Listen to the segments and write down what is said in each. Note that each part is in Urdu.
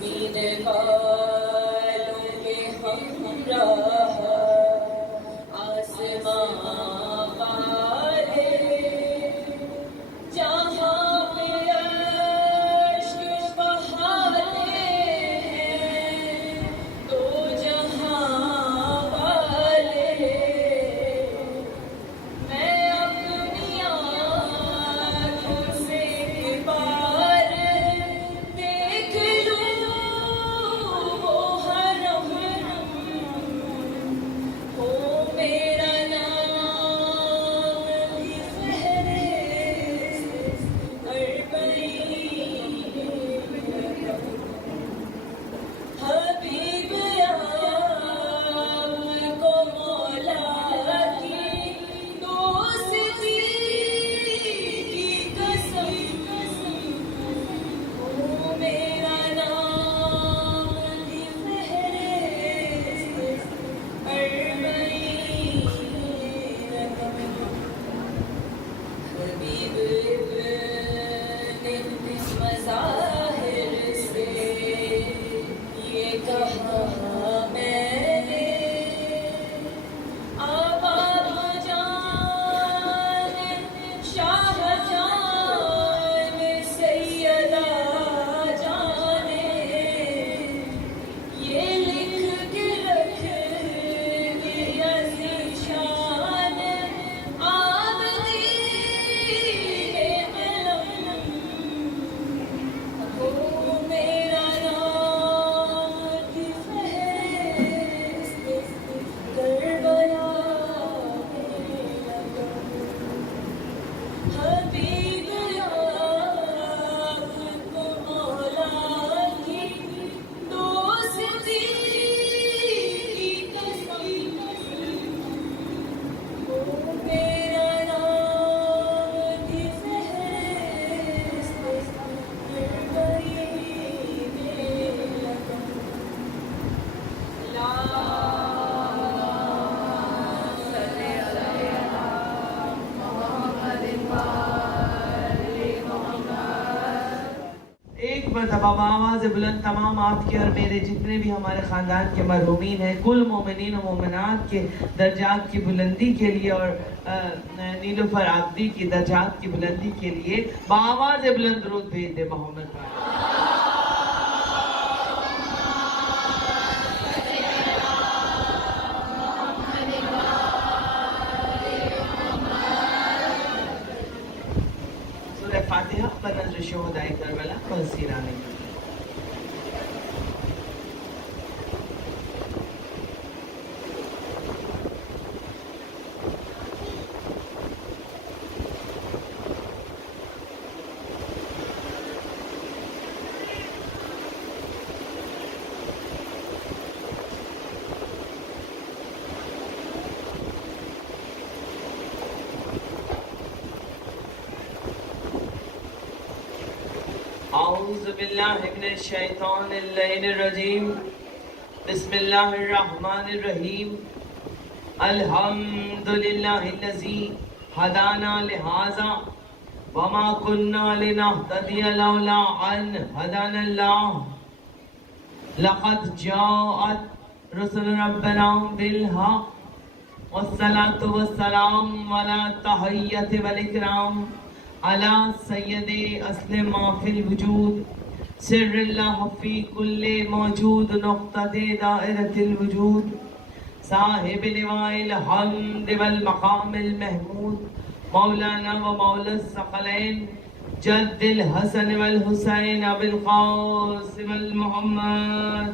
زمین والوں کے ہمراہ آسمان والے جہاں پہ اشک بہاتے ہیں تو جہاں والے میں اپنی آنکھوں سے ایک بار دیکھ لوں وہ حرم ہو میرا نام بھی فہرست اربعین حبیب آپ کو مولا کی دوستی کی قسم ہو میرا نام بھی فہرست اربعین حبیب ابن مظاہر سے یہ کہا میں نے آباد جان شاہ جان سیدہ جانے یہ لکھ کے رکھ دیا ذیشان آبدین علم ہو میرا نام کی فہرست کربلا میں لگا حبیب آپ کو مولا کی دوستی کی قسم ہو میرا نام کی فہرست کربلا میں لگا لا صلی ایک مرتبہ آواز بلند تمام آپ کے اور میرے جتنے بھی ہمارے خاندان کے مرحومین ہیں کل مومنین و مومنات کے درجات کی بلندی کے لیے اور نیلوفر عابدی کی درجات کی بلندی کے لیے بآواز بلند درود بھیج دے محمد بھائی۔ سورہ فاتحہ بنظر شہدائے کربلا فلسطین آمین۔ اعوذ باللہ من الشیطان اللعین الرجیم بسم اللہ الرحمن الرحیم الحمدللہ الذی ہدانا لہذا وما كنا لنهتدی لولا ان ہدانا اللہ لقد جاءت رسل ربنا بالحق والصلاة والسلام علی تحیت والاکرام علی سید اصل ما فی الوجود سر اللہ فی کل موجود نقطہ دائرۃ الوجود صاحب لواء الحمد والمقام المحمود مولانا و مولا الثقلین جد الحسن والحسین ابی القاسم المحمد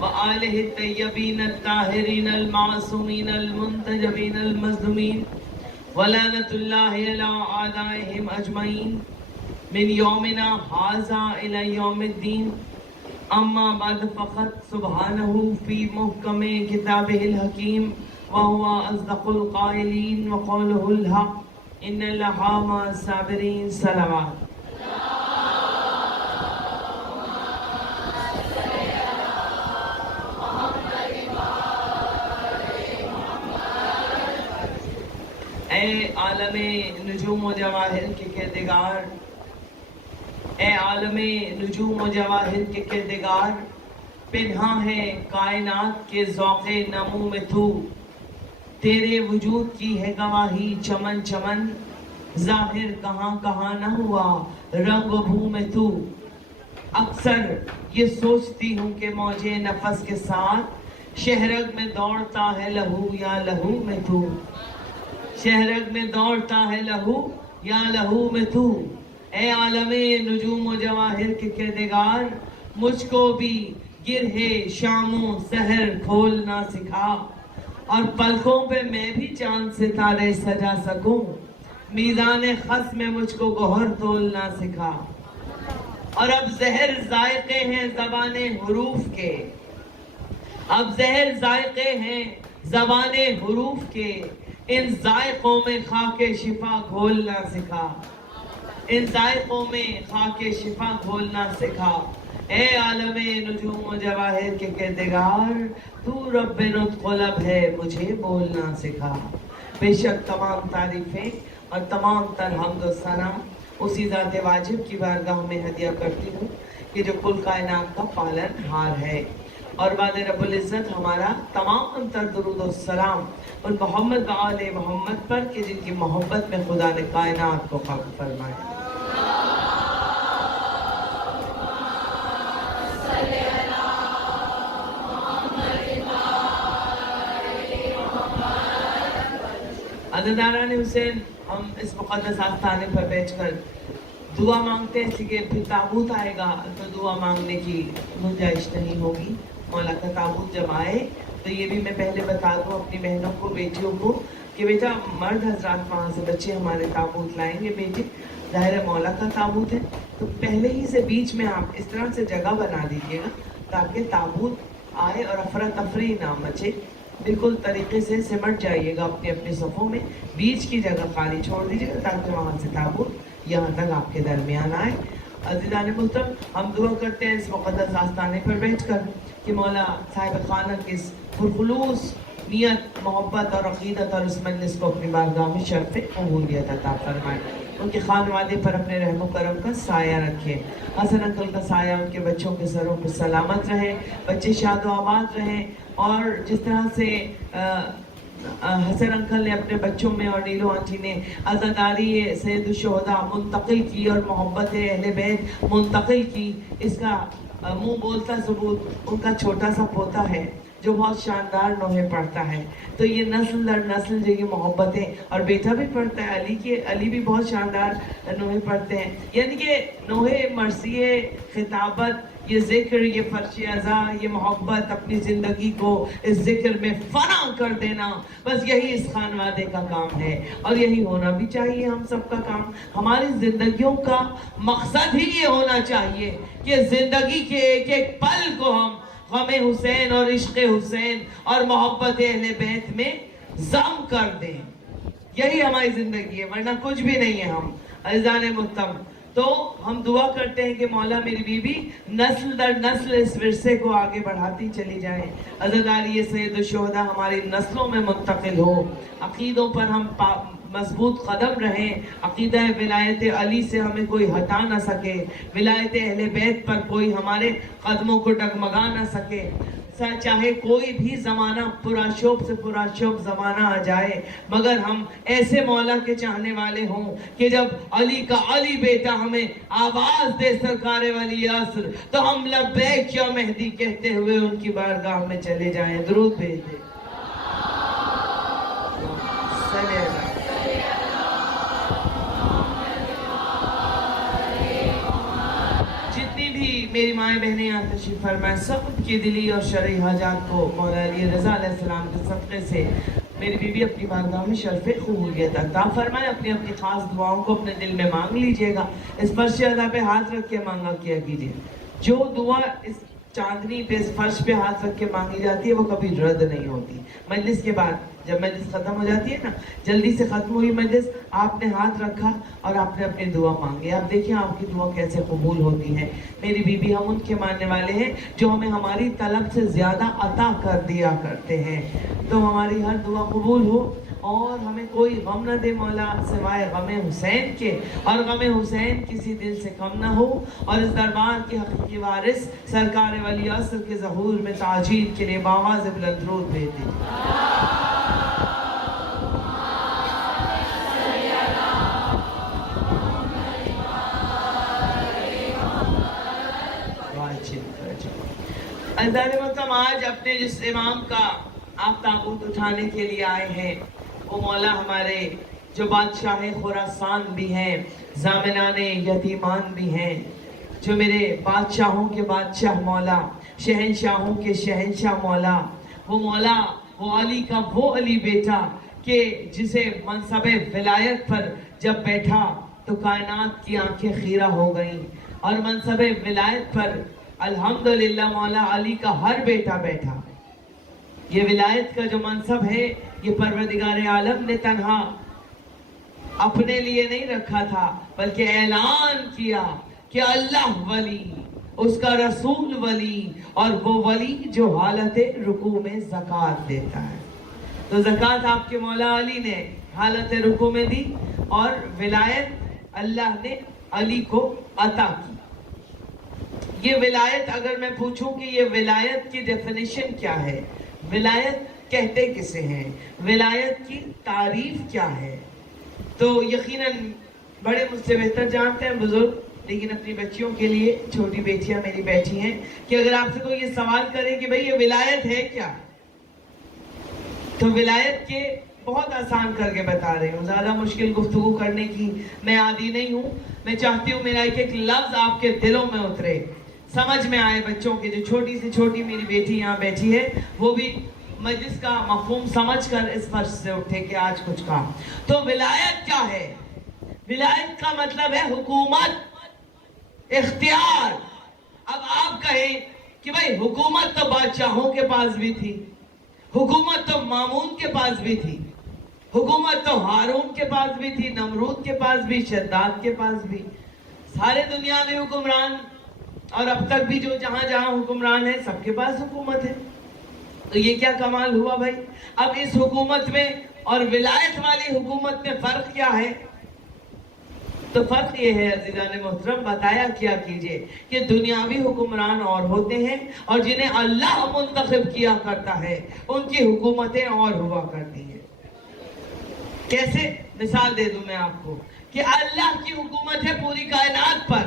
وآلہ الطیبین الطاہرین المعصومین المنتجبین المظلومین ولعنۃ اللہ علی اعدائہم اجمعین من یومنا ھذا الی یوم الدین اما بعد فقط سبحانہ فی محکم کتابہ الحکیم وہو اصدق القائلین وقولہ الحق ان اللہ مع الصابرین صلوات۔ اے عالم نجوم و جواہر کے کردگار، اے عالم نجوم و جواہر کے کردگار، پنہا ہے کائنات کے ذوق نمو میں تو، تیرے وجود کی ہے گواہی چمن چمن، ظاہر کہاں کہاں نہ ہوا رنگ و بو میں تو۔ اکثر یہ سوچتی ہوں کہ موجے نفس کے ساتھ شہرگ میں دوڑتا ہے لہو یا لہو میں تو، شہرگ میں دوڑتا ہے لہو یا لہو میں تو۔ اے عالم نجوم و جواہر کے کردگار، مجھ کو بھی گرہے شام و سحر کھولنا سکھا، اور پلکوں پہ میں بھی چاند ستارے سجا سکوں، میزان خس میں مجھ کو گوہر تولنا سکھا۔ اور اب زہر ذائقے ہیں زبان حروف کے، اب زہر ذائقے ہیں زبان حروف کے، ان ذائقوں میں خاک شفا گھولنا سکھا، ان ذائقوں میں خاک شفا گھولنا سکھا۔ اے عالم نجوم و جواہر کے کردگار، تو رب نطق لب ہے مجھے بولنا سکھا۔ بے شک تمام تعریفیں اور تمام تر حمد و ثنا اسی ذات واجب کی بارگاہ میں ہدیہ کرتی ہوں کہ جو کل کائنات کا پالن ہار ہے، اور بعد رب العزت ہمارا تمام تر درود و سلام ان محمد و آل محمد پر کہ جن کی محبت میں خدا نے کائنات کو قبول فرمایا۔ عزیزان حسین، ہم اس مقدس آستانے پر بیٹھ کر دعا مانگتے ہیں، اس لیے پھر تابوت آئے گا تو دعا مانگنے کی گنجائش نہیں ہوگی۔ مولا کا تابوت جب آئے تو یہ بھی میں پہلے بتا دوں اپنی بہنوں کو، بیٹیوں کو کہ بیٹا مرد حضرات وہاں سے بچے ہمارے تابوت لائیں گے، بیٹے ظاہر مولا کا تابوت ہے تو پہلے ہی سے بیچ میں آپ اس طرح سے جگہ بنا دیجیے گا تاکہ تابوت آئے اور افراتفری نہ مچے، بالکل طریقے سے سمٹ جائیے گا اپنے اپنے صفوں میں، بیچ کی جگہ خالی چھوڑ دیجیے گا تاکہ وہاں سے تابوت یہاں تک آپ کے درمیان آئے۔ عزیزان محترم، ہم دعا کرتے ہیں اس مقدس آستانے پر بیٹھ کر کہ مولا صاحب خانہ کی اس پرخلوص نیت، محبت اور عقیدت اور اس مجلس کو اپنی بارگاہ میں شرف قبولیت عطا فرمائے، ان کے خانوادے پر اپنے رحم و کرم کا سایہ رکھے، حسن انکل کا سایہ ان کے بچوں کے سروں پہ سلامت رہے، بچے شاد و آباد رہیں، اور جس طرح سے حسن انکل نے اپنے بچوں میں اور نیلو آنٹی نے عزاداری سید الشہداء منتقل کی اور محبت اہل بیت منتقل کی، اس کا منہ بولتا ثبوت ان کا چھوٹا سا پوتا ہے جو بہت شاندار نوحے پڑھتا ہے۔ تو یہ نسل در نسل جو یہ محبتیں، اور بیٹا بھی پڑھتا ہے علی بھی بہت شاندار نوحے پڑھتے ہیں، یعنی کہ نوحے مرثیے خطابت، یہ ذکر، یہ فرش ازا، یہ محبت، اپنی زندگی کو اس ذکر میں فنا کر دینا، بس یہی اس خانوادے کا کام ہے اور یہی ہونا بھی چاہیے ہم سب کا کام۔ ہماری زندگیوں کا مقصد ہی یہ ہونا چاہیے کہ زندگی کے ایک ایک پل کو ہم غم حسین اور عشق حسین اور محبت اہل بیت میں ضم کر دیں، یہی ہماری زندگی ہے، ورنہ کچھ بھی نہیں ہے ہم۔ عزیزان محترم، تو ہم دعا کرتے ہیں کہ مولا میری بیوی نسل در نسل اس ورثے کو آگے بڑھاتی چلی جائیں، عزاداری سید الشہداء ہماری نسلوں میں منتقل ہو، عقیدوں پر ہم مضبوط قدم رہیں، عقیدہ ولایت علی سے ہمیں کوئی ہٹا نہ سکے، ولایت اہل بیت پر کوئی ہمارے قدموں کو ڈگمگا نہ سکے، چاہے کوئی بھی زمانہ پراشوب سے پراشوب زمانہ آ جائے، مگر ہم ایسے مولا کے چاہنے والے ہوں کہ جب علی کا علی بیٹا ہمیں آواز دے سرکار ولی عصر تو ہم لبیک یا مہدی کہتے ہوئے ان کی بارگاہ میں چلے جائیں، درود بھیج دیں۔ جتنی بھی میری مائیں بہنیں یہاں تشریف فرمائیں، سب کی دلی اور شرعی حاجات کو مولا علی رضا علیہ السلام کے صدقے سے میری بیوی اپنی بارگاہ میں شرف قبولیت عطا فرمائے۔ اپنی اپنی خاص دعاؤں کو اپنے دل میں مانگ لیجئے گا، اس فرش ادا پہ ہاتھ رکھ کے مانگا کیا کیجئے، جو دعا اس چاندنی پہ اس فرش پہ ہاتھ رکھ کے مانگی جاتی ہے وہ کبھی رد نہیں ہوتی۔ مجلس کے بعد جب مجلس ختم ہو جاتی ہے نا، جلدی سے ختم ہوئی مجلس، آپ نے ہاتھ رکھا اور آپ نے اپنی دعا مانگی. آپ دیکھیں آپ کی دعا کیسے قبول ہوتی ہے. میری بیوی ہم ان کے ماننے والے ہیں جو ہمیں ہماری طلب سے زیادہ عطا کر دیا کرتے ہیں. تو ہماری ہر دعا قبول ہو اور ہمیں کوئی غم نہ دے مولا سوائے غم حسین کے، اور غم حسین کسی دل سے کم نہ ہو. اور اس دربار کے حقیقی وارث سرکار ولی عصر کے ظہور میں تعجیل کے لیے بآواز بلند درود بھیج دیجیے. عزیزان محترم، آج اپنے جس امام کا آپ تابوت اٹھانے کے لیے آئے ہیں وہ مولا ہمارے جو بادشاہ خراسان بھی ہیں، ضامنان یتیمان بھی ہیں، جو میرے بادشاہوں کے بادشاہ مولا، شہنشاہوں کے شہنشاہ مولا، وہ مولا وہ علی کا وہ علی بیٹا کہ جسے منصب ولایت پر جب بیٹھا تو کائنات کی آنکھیں خیرہ ہو گئیں. اور منصب ولایت پر الحمدللہ مولا علی کا ہر بیٹا بیٹھا. یہ ولایت کا جو منصب ہے یہ پروردگار عالم نے تنہا اپنے لیے نہیں رکھا تھا بلکہ اعلان کیا کہ اللہ ولی، اس کا رسول ولی، اور وہ ولی جو حالت رکوع میں زکوٰۃ دیتا ہے. تو زکوٰۃ آپ کے مولا علی نے حالت رکوع میں دی اور ولایت اللہ نے علی کو عطا کی. یہ ولایت اگر میں پوچھوں کہ یہ ولایت کی ڈیفینیشن کیا ہے، ولایت کہتے کسے ہیں، ولایت کی تعریف کیا ہے، تو یقیناً بڑے مجھ سے بہتر جانتے ہیں بزرگ. لیکن اپنی بچیوں کے لیے، چھوٹی بیٹیاں میری بیٹھی ہیں، کہ اگر آپ سے کوئی یہ سوال کرے کہ بھئی یہ ولایت ہے کیا، تو ولایت کے بہت آسان کر کے بتا رہی ہوں. زیادہ مشکل گفتگو کرنے کی میں عادی نہیں ہوں. میں چاہتی ہوں میرا ایک ایک لفظ آپ کے دلوں میں اترے، سمجھ میں آئے. بچوں کی جو چھوٹی سے چھوٹی میری بیٹی یہاں بیٹھی ہے وہ بھی مجلس کا مفہوم سمجھ کر اس فرش سے اٹھے کہ آج کچھ کہا. تو ولایت کیا ہے؟ ولایت کا مطلب ہے حکومت، اختیار. اب آپ کہیں کہ بھئی حکومت تو بادشاہوں کے پاس بھی تھی، حکومت تو مامون کے پاس بھی تھی، حکومت تو ہارون کے پاس بھی تھی، نمرود کے پاس بھی، شداد کے پاس بھی، سارے دنیاوی حکمران اور اب تک بھی جو جہاں جہاں حکمران ہیں سب کے پاس حکومت ہے. تو یہ کیا کمال ہوا بھائی؟ اب اس حکومت میں اور ولایت والی حکومت میں فرق کیا ہے؟ تو فرق یہ ہے عزیزان محترم، بتایا کیا کیجئے کہ دنیاوی حکمران اور ہوتے ہیں اور جنہیں اللہ منتخب کیا کرتا ہے ان کی حکومتیں اور ہوا کرتی ہیں. کیسے؟ مثال دے دوں میں آپ کو کہ اللہ کی حکومت ہے پوری کائنات پر.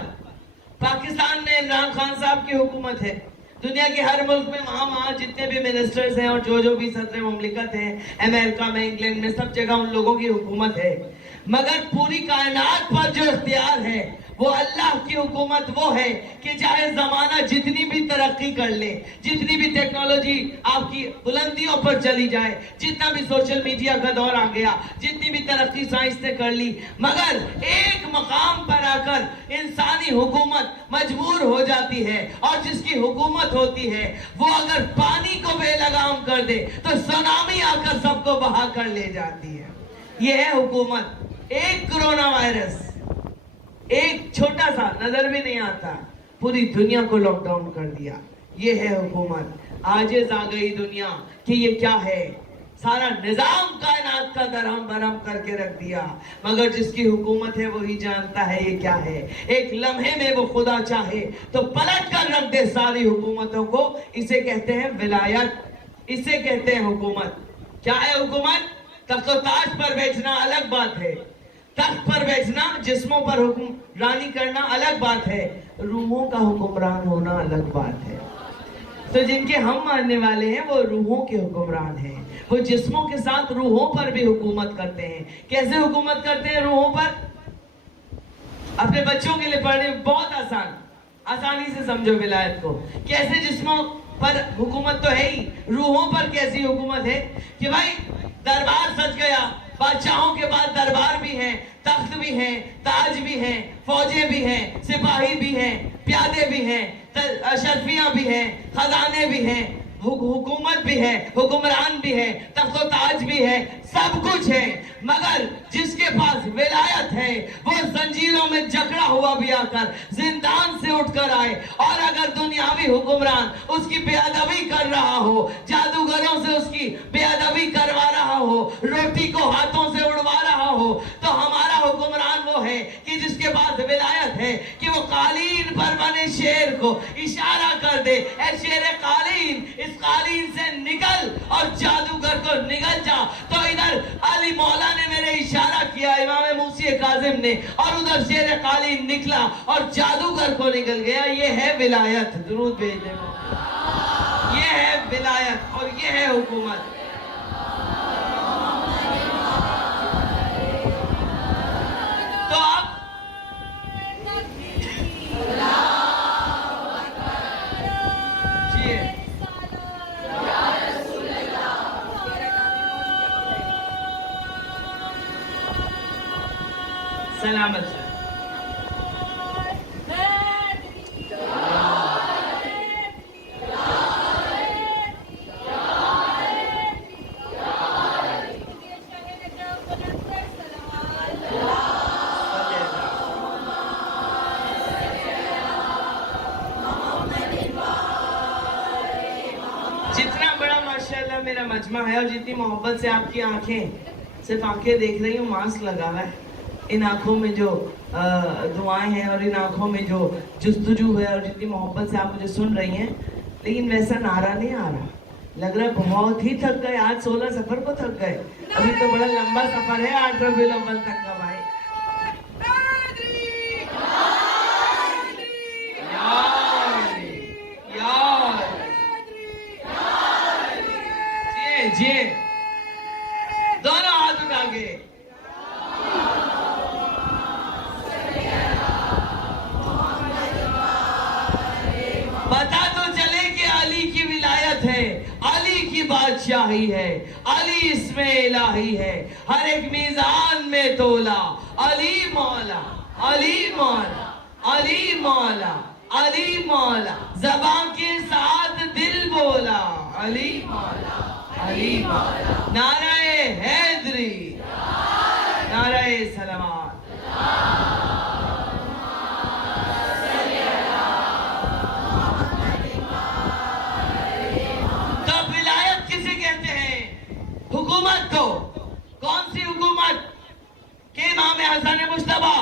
پاکستان میں عمران خان صاحب کی حکومت ہے. دنیا کے ہر ملک میں وہاں جتنے بھی منسٹرز ہیں اور جو بھی صدر مملکت ہیں، امریکہ میں، انگلینڈ میں، سب جگہ ان لوگوں کی حکومت ہے. مگر پوری کائنات پر جو اختیار ہے وہ اللہ کی حکومت وہ ہے کہ چاہے زمانہ جتنی بھی ترقی کر لے، جتنی بھی ٹیکنالوجی آپ کی بلندیوں پر چلی جائے، جتنا بھی سوشل میڈیا کا دور آ گیا، جتنی بھی ترقی سائنس نے کر لی، مگر ایک مقام پر آ کر انسانی حکومت مجبور ہو جاتی ہے. اور جس کی حکومت ہوتی ہے وہ اگر پانی کو بے لگام کر دے تو سونامی آ کر سب کو بہا کر لے جاتی ہے. یہ ہے حکومت. ایک کرونا وائرس، ایک چھوٹا سا نظر بھی نہیں آتا، پوری دنیا کو لاک ڈاؤن کر دیا. یہ ہے حکومت. عاجز آ گئی دنیا کہ یہ کیا ہے، سارا نظام کائنات کا درہم برہم کر کے رکھ دیا. مگر جس کی حکومت ہے وہی جانتا ہے یہ کیا ہے. ایک لمحے میں وہ خدا چاہے تو پلٹ کر رکھ دے ساری حکومتوں کو. اسے کہتے ہیں ولایت، اسے کہتے ہیں حکومت. کیا ہے حکومت؟ تخت و تاج پر بیٹھنا الگ بات ہے، تخت پر بیٹھنا، جسموں پر حکمرانی کرنا الگ بات ہے، روحوں کا حکمران ہونا الگ بات ہے. تو جن کے ہم ماننے والے ہیں وہ روحوں کے حکمران ہیں. وہ جسموں کے ساتھ روحوں پر بھی حکومت کرتے ہیں. کیسے حکومت کرتے ہیں روحوں پر؟ اپنے بچوں کے لیے پڑھنے بہت آسانی سے سمجھو ولایت کو. کیسے جسموں پر حکومت تو ہے ہی، روحوں پر کیسی حکومت ہے کہ بھائی دربار سج گیا، بادشاہوں کے بعد دربار بھی ہیں، تخت بھی ہیں، تاج بھی ہیں، فوجیں بھی ہیں، سپاہی بھی ہیں، پیادے بھی ہیں، اشرفیاں بھی ہیں، خزانے بھی ہیں. حکومت بھی ہے, حکمران بھی ہے, تخت و تاج بھی ہے, سب کچھ ہے, مگر جس کے پاس ولایت ہے وہ زنجیروں میں جکڑا ہوا بھی آ کر زندان سے اٹھ کر آئے. اور اگر دنیاوی حکمران اس کی بے ادبی کر رہا ہو, جادوگروں سے اس کی بے ادبی کروا رہا ہو, روٹی کو ہاتھوں سے اڑوا رہا ہو, تو ہمارا حکمران وہ ہے کہ جس کے پاس ولایت ہے کہ وہ قالین پر بنے شیر کو اشارہ کر دے, اے شیر قالین اس قالین سے نکل اور جادوگر کو نگل جا. تو ادھر علی مولا نے میرے اشارہ کیا, امام موسی کاظم نے, اور ادھر شیر قالین نکلا اور جادوگر کو نکل گیا. یہ ہے ولایت. درود بھیج دیں. یہ ہے ولایت اور یہ ہے حکومت. تو اب سلامت سے جتنا بڑا ماشاءاللہ میرا مجمع ہے اور جتنی محبت سے آپ کی آنکھیں, صرف آنکھیں دیکھ رہی ہوں, ماسک لگا ہوا ہے, ان آنکھوں میں جو دعائیں ہیں اور ان آنکھوں میں جو جستجو ہے اور جتنی محبت سے آپ مجھے سن رہی ہیں, لیکن ویسا نعرہ نہیں آ رہا. لگ رہا ہے بہت ہی تھک گئے. آج 16 سفر کو تھک گئے. ابھی تو بڑا لمبا سفر ہے 8 ربیع الاول تک کا بھائی. جی دونوں ہاتھ اٹھا کے پتا تو چلے کہ علی کی ولایت ہے, علی کی بادشاہی ہے, علی اس میں الہی ہے, ہر ایک میزان میں تولا علی مولا, علی مولا, علی مولا, علی مولا, زبان کے ساتھ دل بولا علی مولا, علی مولا. نعرہ حیدری, نعرہ سلامات. تو ولایت کسے کہتے ہیں؟ حکومت کو. کون سی حکومت؟ کہ امام حسن مجتبی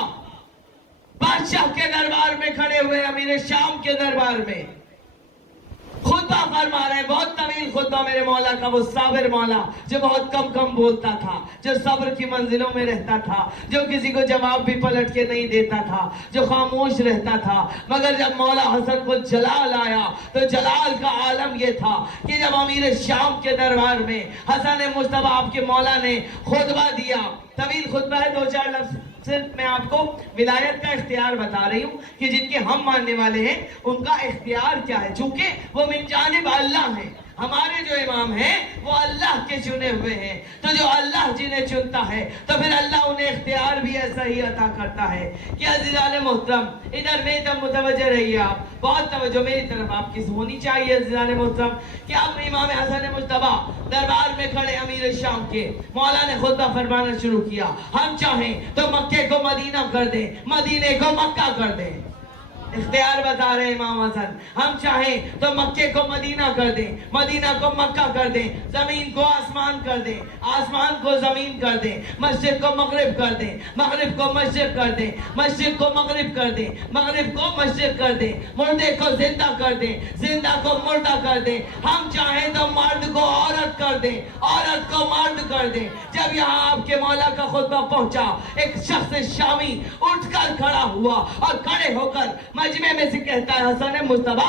بادشاہ کے دربار میں کھڑے ہوئے, امیر شام کے دربار میں خطبہ فرما رہے ہیں. بہت طویل خطبہ میرے مولا کا, وہ صابر مولا جو بہت کم بولتا تھا, جو صبر کی منزلوں میں رہتا تھا, جو کسی کو جواب بھی پلٹ کے نہیں دیتا تھا, جو خاموش رہتا تھا. مگر جب مولا حسن کو جلال آیا تو جلال کا عالم یہ تھا کہ جب امیر شام کے دربار میں حسن مجتبی آپ کے مولا نے خطبہ دیا, طویل خطبہ ہے, 2-4 لفظ صرف میں آپ کو ولایت کا اختیار بتا رہی ہوں کہ جن کے ہم ماننے والے ہیں ان کا اختیار کیا ہے. چونکہ وہ من جانب اللہ ہیں, ہمارے جو امام ہیں وہ اللہ کے چنے ہوئے ہیں, تو جو اللہ جنہیں چنتا ہے تو پھر اللہ انہیں اختیار بھی ایسا ہی عطا کرتا ہے. کہ عزیزان محترم ادھر میں تب متوجہ رہیے, آپ بہت توجہ میری طرف آپ کی ہونی چاہیے عزیزان محترم. کہ آپ امام حسن مجتبی دربار میں کھڑے امیر شام کے, مولا نے خطبہ فرمانا شروع کیا. ہم چاہیں تو مکے کو مدینہ کر دیں, مدینے کو مکہ کر دیں. اختیار بتا رہے امام حسن, ہم چاہیں تو مکے کو مدینہ کر دیں, مدینہ کو مکہ کر دیں, زمین کو آسمان کر دیں, آسمان کو زمین کر دیں, مسجد کو مغرب کر دیں, مغرب کو مسجد کر دیں, مسجد کو مغرب کر دیں, مغرب کو مسجد کر دیں, مردے کو زندہ کر دیں, زندہ کو مردہ کر دیں. ہم چاہیں تو مرد کو عورت کر دیں, عورت کو مرد کر دیں. جب یہاں آپ کے مولا کا خطبہ پہنچا, ایک شخص شامی اٹھ کر کھڑا ہوا اور کھڑے ہو کر مجمع میں سے کہتا ہے, حسن مجتبی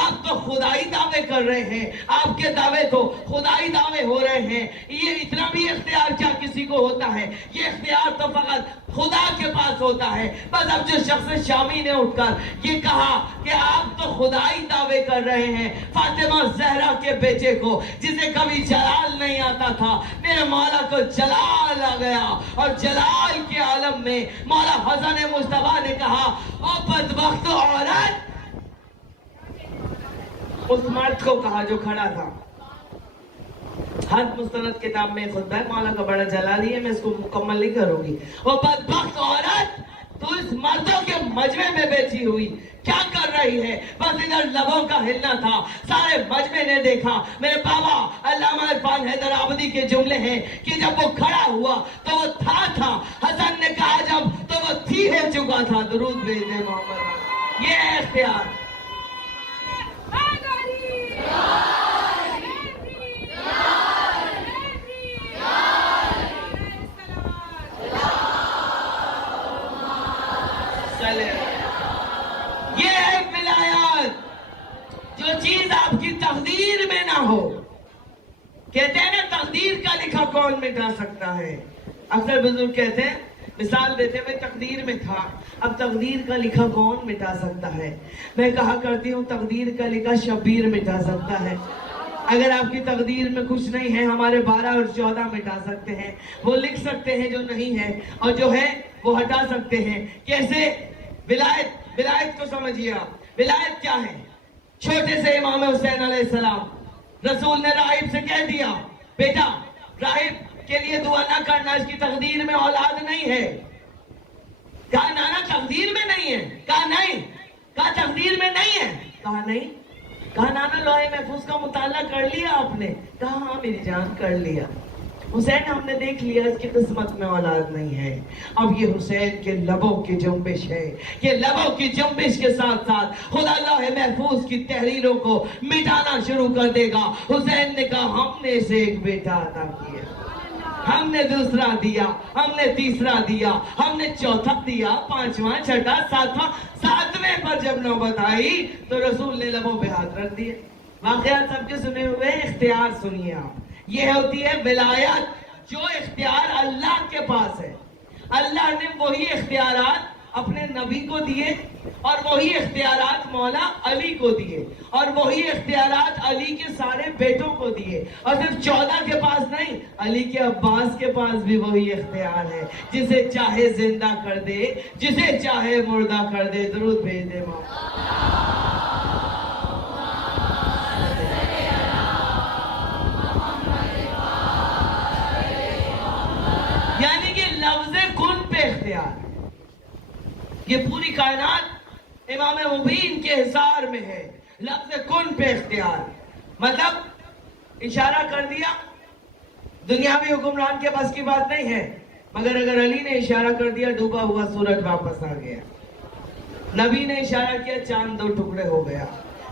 آپ تو خدائی دعوے کر رہے ہیں, آپ کے دعوے تو خدائی دعوے ہو رہے ہیں. یہ اتنا بھی اختیار کیا کسی کو ہوتا ہے؟ یہ اختیار تو فقط خدا کے پاس ہوتا ہے. بس اب جو شخص شامی نے اٹھ کر یہ کہا کہ آپ تو خدائی دعوے کر رہے ہیں, فاطمہ زہرا کے بیٹے کو جسے کبھی جلال نہیں آتا تھا, میرے مولا کو جلال آ گیا. اور جلال کے عالم میں مولا حسن مجتبی نے کہا, او بدبخت عورت, اس مرد کو کہا جو کھڑا تھا. حد مستند کتاب میں خطبہ ہے، مولا کا بڑا جلالی ہے، میں اس کو مکمل نہیں کروں گی. وہ بدبخت عورت، تو اس مردوں کے مجمع میں بیٹھی ہوئی کیا کر رہی ہے؟ بس ادھر لبوں کا ہلنا تھا. سارے مجمع نے دیکھا. میرے بابا علامہ عرفان حیدر آبادی کے جملے ہیں کہ جب وہ کھڑا ہوا تو وہ تھا. حسن نے کہا جب تو وہ تھی ہے چکا تھا. درود بھیجے محمد. یہ ہے اختیار. یہ ہے ولایت. جو چیز آپ کی تقدیر میں نہ ہو. کہتے ہیں نا تقدیر کا لکھا کون مٹا سکتا ہے. اکثر بزرگ کہتے ہیں، مثال دیتے میں تقدیر میں تھا، اب تقدیر کا لکھا کون مٹا سکتا ہے. میں کہا کرتی ہوں تقدیر کا لکھا شبیر مٹا سکتا ہے. اگر آپ کی تقدیر میں کچھ نہیں ہے، ہمارے 12 اور 14 مٹا سکتے ہیں. وہ لکھ سکتے ہیں جو نہیں ہے، اور جو ہے وہ ہٹا سکتے ہیں. کیسے؟ ولایت کو سمجھیے آپ. ولایت کیا ہے؟ چھوٹے سے امام حسین علیہ السلام، رسول نے راہب سے کہہ دیا بیٹا راہب کے لیے دعا نہ کرنا، اس کی تقدیر میں اولاد نہیں ہے. کہا نانا تقدیر میں نہیں ہے. کہا نہیں. کہا تقدیر میں نہیں ہے. کہا نہیں. کہا نانا لوح محفوظ کا مطالعہ کر لیا آپ نے؟ کہا ہاں میری جان کر لیا. حسین ہم نے دیکھ لیا اس کی قسمت میں اولاد نہیں ہے. اب یہ حسین کے لبوں کی جنبش ہے. یہ لبوں کی جنبش کے ساتھ ساتھ خدا لوح محفوظ کی تحریروں کو مٹانا شروع کر دے گا. حسین نے کہا ہم نے اسے ایک بیٹا عطا کیا، ہم نے دوسرا دیا، ہم نے تیسرا دیا، ہم نے چوتھا دیا، پانچواں، چھٹا، ساتواں. ساتویں پر جب نوبت آئی تو رسول نے لبوں پہ ہاتھ رکھ دیے. واقعات سب کے سنے ہوئے. اختیار سنیے آپ. یہ ہوتی ہے ولایت. جو اختیار اللہ کے پاس ہے، اللہ نے وہی اختیارات اپنے نبی کو دیے، اور وہی اختیارات مولا علی کو دیے، اور وہی اختیارات علی کے سارے بیٹوں کو دیے. اور صرف 14 کے پاس نہیں، علی کے عباس کے پاس بھی وہی اختیار ہے. جسے چاہے زندہ کر دے، جسے چاہے مردہ کر دے. درود بھیج دے یعنی کہ لفظ کن پہ اختیار. یہ پوری کائنات امام مبین کے حصار میں ہے. لفظ کن پہ اختیار مطلب اشارہ کر دیا. دنیاوی حکمران کے بس کی بات نہیں ہے، مگر اگر علی نے اشارہ کر دیا ڈوبا ہوا سورج واپس آ گیا. نبی نے اشارہ کیا چاند 2 ٹکڑے ہو گیا.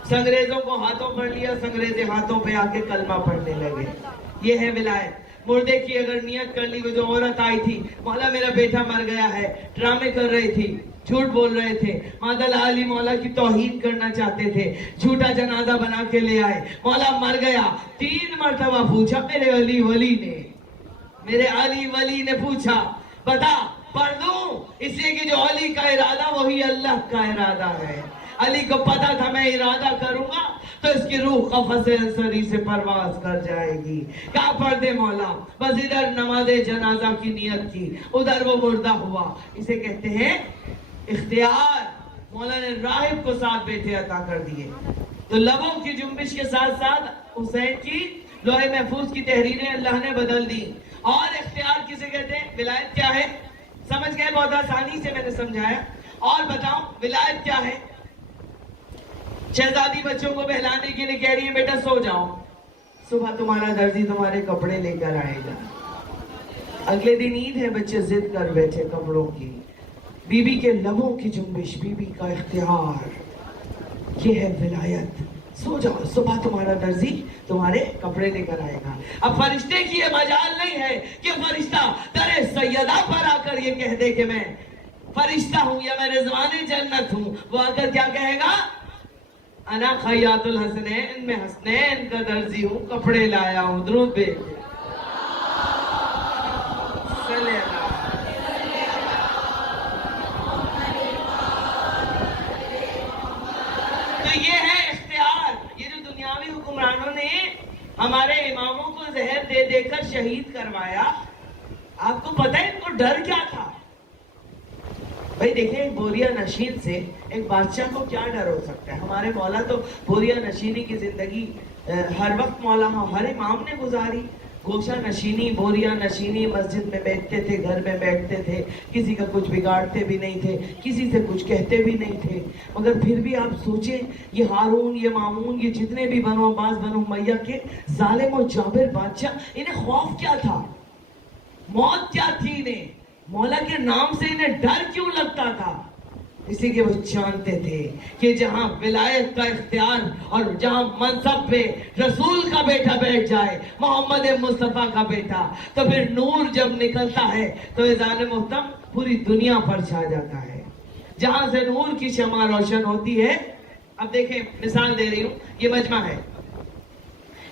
سنگریزوں کو ہاتھوں پڑھ لیا، سنگریزے ہاتھوں پہ آ کے کلمہ پڑھنے لگے. یہ ہے ولایت. مردے کی اگر نیت کر لی، وہ جو عورت آئی تھی مولا میرا بیٹا مر گیا ہے، ڈرامے کر رہی تھی، جھوٹ بول رہے تھے، مادل علی مولا کی توہین کرنا چاہتے تھے، جھوٹا جنازہ بنا کے لے آئے، مولا مر گیا. 3 مرتبہ پوچھا میرے علی ولی نے پوچھا بتا پڑھ دوں؟ اس لیے کہ جو علی کا ارادہ وہی اللہ کا ارادہ ہے. علی کو پتا تھا میں ارادہ کروں گا تو اس کی روح قفس انصری سے پرواز کر جائے گی. کیا پڑھ دے مولا؟ بس ادھر نماز جنازہ کی نیت کی، ادھر وہ مردہ ہوا. اسے کہتے ہیں اختیار. مولا نے راہب کو 7 بیٹے عطا کر دیے. تو لبوں کی جنبش کے ساتھ ساتھ حسین کی لوح محفوظ کی تحریریں اللہ نے بدل دی. اور اختیار کسے کہتے ہیں؟ ولایت کیا ہے؟ سمجھ گئے؟ بہت آسانی سے میں نے سمجھایا. اور بتاؤ ولایت کیا ہے؟ شہزادی بچوں کو بہلانے کے لیے کہہ رہی ہے بیٹا سو جاؤ، صبح تمہارا درزی تمہارے کپڑے لے کر آئے گا. اگلے دن عید ہے، بچے ضد کر بیٹھے کپڑوں کی. بیوی کے لبوں کی جنبش، بیوی کا اختیار. یہ ہے ولایت. سو جاؤ، صبح تمہارا درزی تمہارے کپڑے لے کر آئے گا. اب فرشتے کی یہ مجال نہیں ہے کہ فرشتہ در سیدہ پر آ کر یہ کہہ دے کہ میں فرشتہ ہوں یا میں رضوان جنت ہوں. وہ آ کر کیا کہے گا؟ انا خیاط الحسنین، میں حسنین کا درزی ہوں، کپڑے لایا ہوں. درود بھیج. تو یہ ہے اختیار. یہ جو دنیاوی حکمرانوں نے ہمارے اماموں کو زہر دے دے کر شہید کروایا، آپ کو پتہ ہے ان کو ڈر کیا تھا؟ بھائی دیکھیں بوریا نشین سے ایک بادشاہ کو کیا ڈر ہو سکتا ہے؟ ہمارے مولا تو بوریا نشینی کی زندگی ہر وقت مولا ہر امام نے گزاری. گوشہ نشینی، بوریا نشینی، مسجد میں بیٹھتے تھے، گھر میں بیٹھتے تھے، کسی کا کچھ بگاڑتے بھی نہیں تھے، کسی سے کچھ کہتے بھی نہیں تھے. مگر پھر بھی آپ سوچیں یہ ہارون، یہ مامون، یہ جتنے بھی بنو عباس، بنو امیہ کے ظالم و جابر بادشاہ، انہیں خوف کیا تھا؟ موت کیا تھی انہیں؟ مولا کے نام سے انہیں ڈر کیوں لگتا تھا؟ اسی کے وہ جانتے تھے کہ جہاں ولایت کا اختیار اور جہاں منصب پہ رسول کا بیٹا بیٹھ جائے، محمد مصطفیٰ کا بیٹا، تو پھر نور جب نکلتا ہے تو اذان محتم پوری دنیا پر چھا جاتا ہے. جہاں سے نور کی شمع روشن ہوتی ہے. اب دیکھیں مثال دے رہی ہوں، یہ مجمع ہے.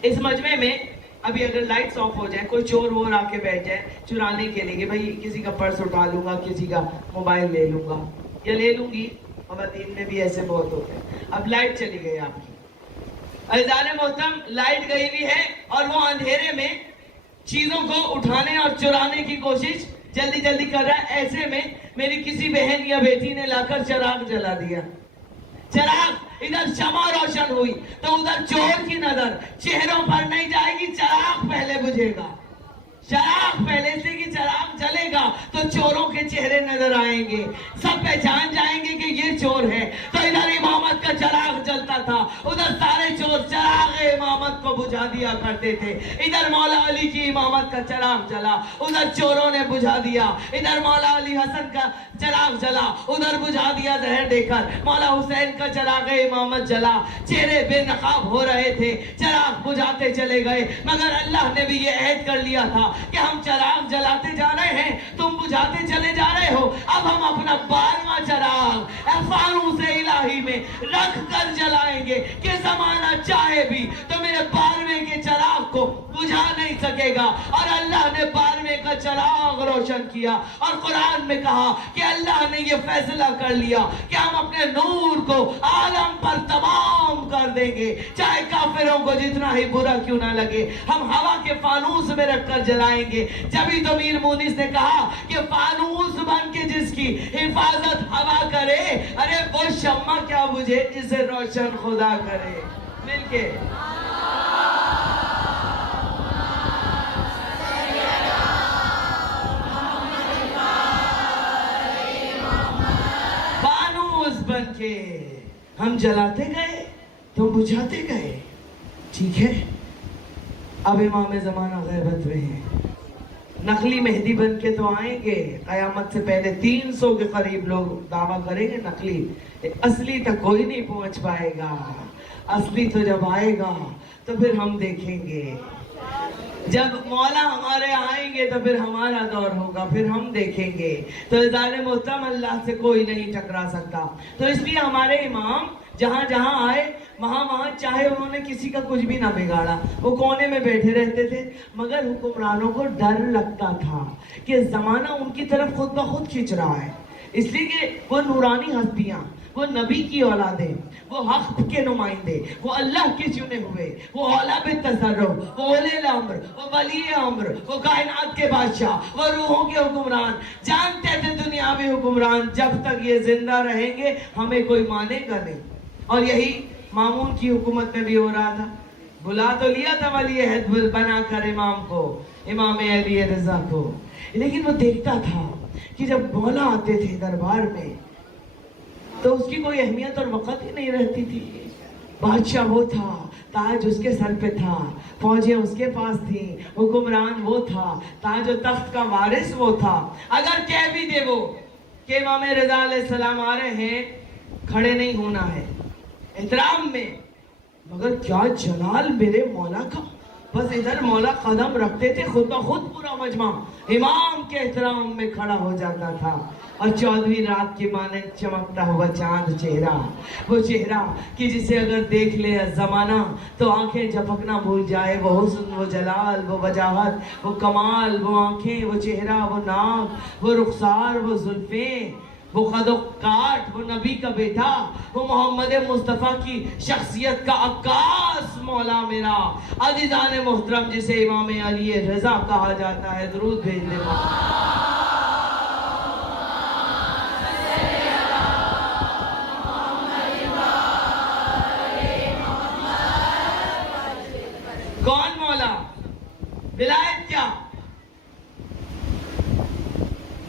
اس مجمع میں ابھی اگر لائٹس آف ہو جائے، کوئی چور وور آ کے بیٹھ جائے چرانے کے لیے کہ بھائی کسی کا پرس اٹھا لوں گا، کسی کا موبائل لے لوں گا یا لے لوں گی، خواتین میں بھی ایسے بہت ہوتے ہیں. اب لائٹ چلی گئی آپ کی، اذان محتم لائٹ گئی بھی ہے اور وہ اندھیرے میں چیزوں کو اٹھانے اور چرانے کی کوشش جلدی جلدی کر رہا ہے. ایسے میں میری کسی بہن یا بیٹی نے لا کر چراغ جلا دیا. چراغ ادھر شمع روشن ہوئی تو ادھر چور کی نظر چہروں پر نہیں جائے گی، چراغ پہلے بجھے گا. چراغ پہلے سے کہ چراغ جلے گا تو چوروں کے چہرے نظر آئیں گے، سب پہچان جائیں گے کہ یہ چور ہے. تو ادھر امامت کا چراغ جلتا تھا، ادھر سارے چور چراغ امامت کو بجھا دیا کرتے تھے. ادھر مولا علی کی امامت کا چراغ جلا، ادھر چوروں نے بجھا دیا. ادھر مولا علی حسن کا چراغ جلا، ادھر بجھا دیا زہر دے کر. مولا حسین کا چراغ امامت جلا، چہرے بے نقاب ہو رہے تھے، چراغ بجھاتے چلے گئے. مگر اللہ نے بھی یہ عہد کر لیا تھا کہ ہم چراغ جلاتے جا رہے ہیں، تم بجھاتے چلے جا رہے ہو. اب ہم اپنا 12واں چراغ فانوس الہی میں رکھ کر جلائیں گے کہ زمانہ چاہے بھی تو میرے 12ویں کے چراغ کو بجھا نہیں سکے گا. اور اللہ نے 12ویں کا چراغ روشن کیا. اور قرآن میں کہا کہ اللہ نے یہ فیصلہ کر لیا کہ ہم اپنے نور کو عالم پر تمام کر دیں گے، چاہے کافروں کو جتنا ہی برا کیوں نہ لگے. ہم ہوا کے فانوس میں رکھ کر جلائیں گے. جبھی تو میر مونس نے کہا کہ فانوس بن کے جس کی حفاظت ہوا کرے، ارے وہ شمع کیا بجھے جسے روشن خدا کرے. مل کے فانوس بن کے ہم جلاتے گئے، تم بجھاتے گئے. ٹھیک ہے، اب امام زمانہ غیبت میں ہیں، نقلی مہدی بن کے تو آئیں گے. قیامت سے پہلے 300 کے قریب لوگ دعویٰ کریں گے نقلی، اصلی تک کوئی نہیں پہنچ پائے گا. اصلی تو جب آئے گا تو پھر ہم دیکھیں گے. جب مولا ہمارے آئیں گے تو پھر ہمارا دور ہوگا، پھر ہم دیکھیں گے. تو اذان محتم اللہ سے کوئی نہیں ٹکرا سکتا. تو اس لیے ہمارے امام جہاں جہاں آئے وہاں چاہے انہوں نے کسی کا کچھ بھی نہ بگاڑا، وہ کونے میں بیٹھے رہتے تھے. مگر حکمرانوں کو ڈر لگتا تھا کہ زمانہ ان کی طرف خود بخود کھنچ رہا ہے. اس لیے کہ وہ نورانی ہستیاں، وہ نبی کی اولادیں، وہ حق کے نمائندے، وہ اللہ کے چنے ہوئے، وہ اولا بالتصرف، وہ اولی الامر، وہ ولی امر، وہ کائنات کے بادشاہ، وہ روحوں کے حکمران، جانتے تھے دنیاوی حکمران جب تک یہ زندہ رہیں گے ہمیں کوئی مانے گا نہیں. اور یہی مامون کی حکومت میں بھی ہو رہا تھا. بلا تو لیا تھا ولی عہد بنا کر امام کو، امام علی رضا کو، لیکن وہ دیکھتا تھا کہ جب مولا آتے تھے دربار میں تو اس کی کوئی اہمیت اور وقت ہی نہیں رہتی تھی. بادشاہ وہ تھا، تاج اس کے سر پہ تھا، فوجیں اس کے پاس تھیں، حکمران وہ تھا، تاج و تخت کا وارث وہ تھا. اگر کہہ بھی دے وہ کہ امام رضا علیہ السلام آ رہے ہیں، کھڑے نہیں ہونا ہے احترام میں، مگر کیا جلال میرے مولا کا. بس ادھر مولا قدم رکھتے تھے، خود بخود پورا مجمع امام کے احترام میں کھڑا ہو جاتا تھا. اور 14ویں رات کی مانند چمکتا ہوا چاند چہرہ، وہ چہرہ کہ جسے اگر دیکھ لے زمانہ تو آنکھیں جھپکنا بھول جائے. وہ حسن، وہ جلال، وہ وجاہت، وہ کمال، وہ آنکھیں، وہ چہرہ، وہ ناک، وہ رخسار، وہ زلفیں، وہ قد و کاٹ، وہ نبی کا بیٹا، وہ محمد مصطفیٰ کی شخصیت کا عکاس مولا میرا. عزیزان محترم جسے امام علی رضا کہا جاتا ہے، درود بھیج دے.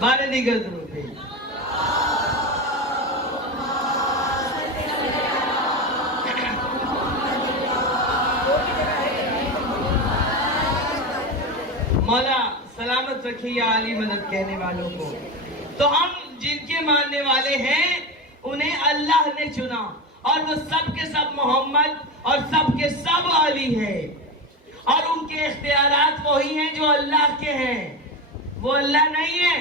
بارے دیگر درود بھیج. مولا سلامت رکھیے یا علی مدد کہنے والوں کو. تو ہم جن کے ماننے والے ہیں انہیں اللہ نے چنا اور وہ سب کے سب محمد اور سب کے سب علی ہیں اور ان کے اختیارات وہی ہیں جو اللہ کے ہیں. وہ اللہ نہیں ہے,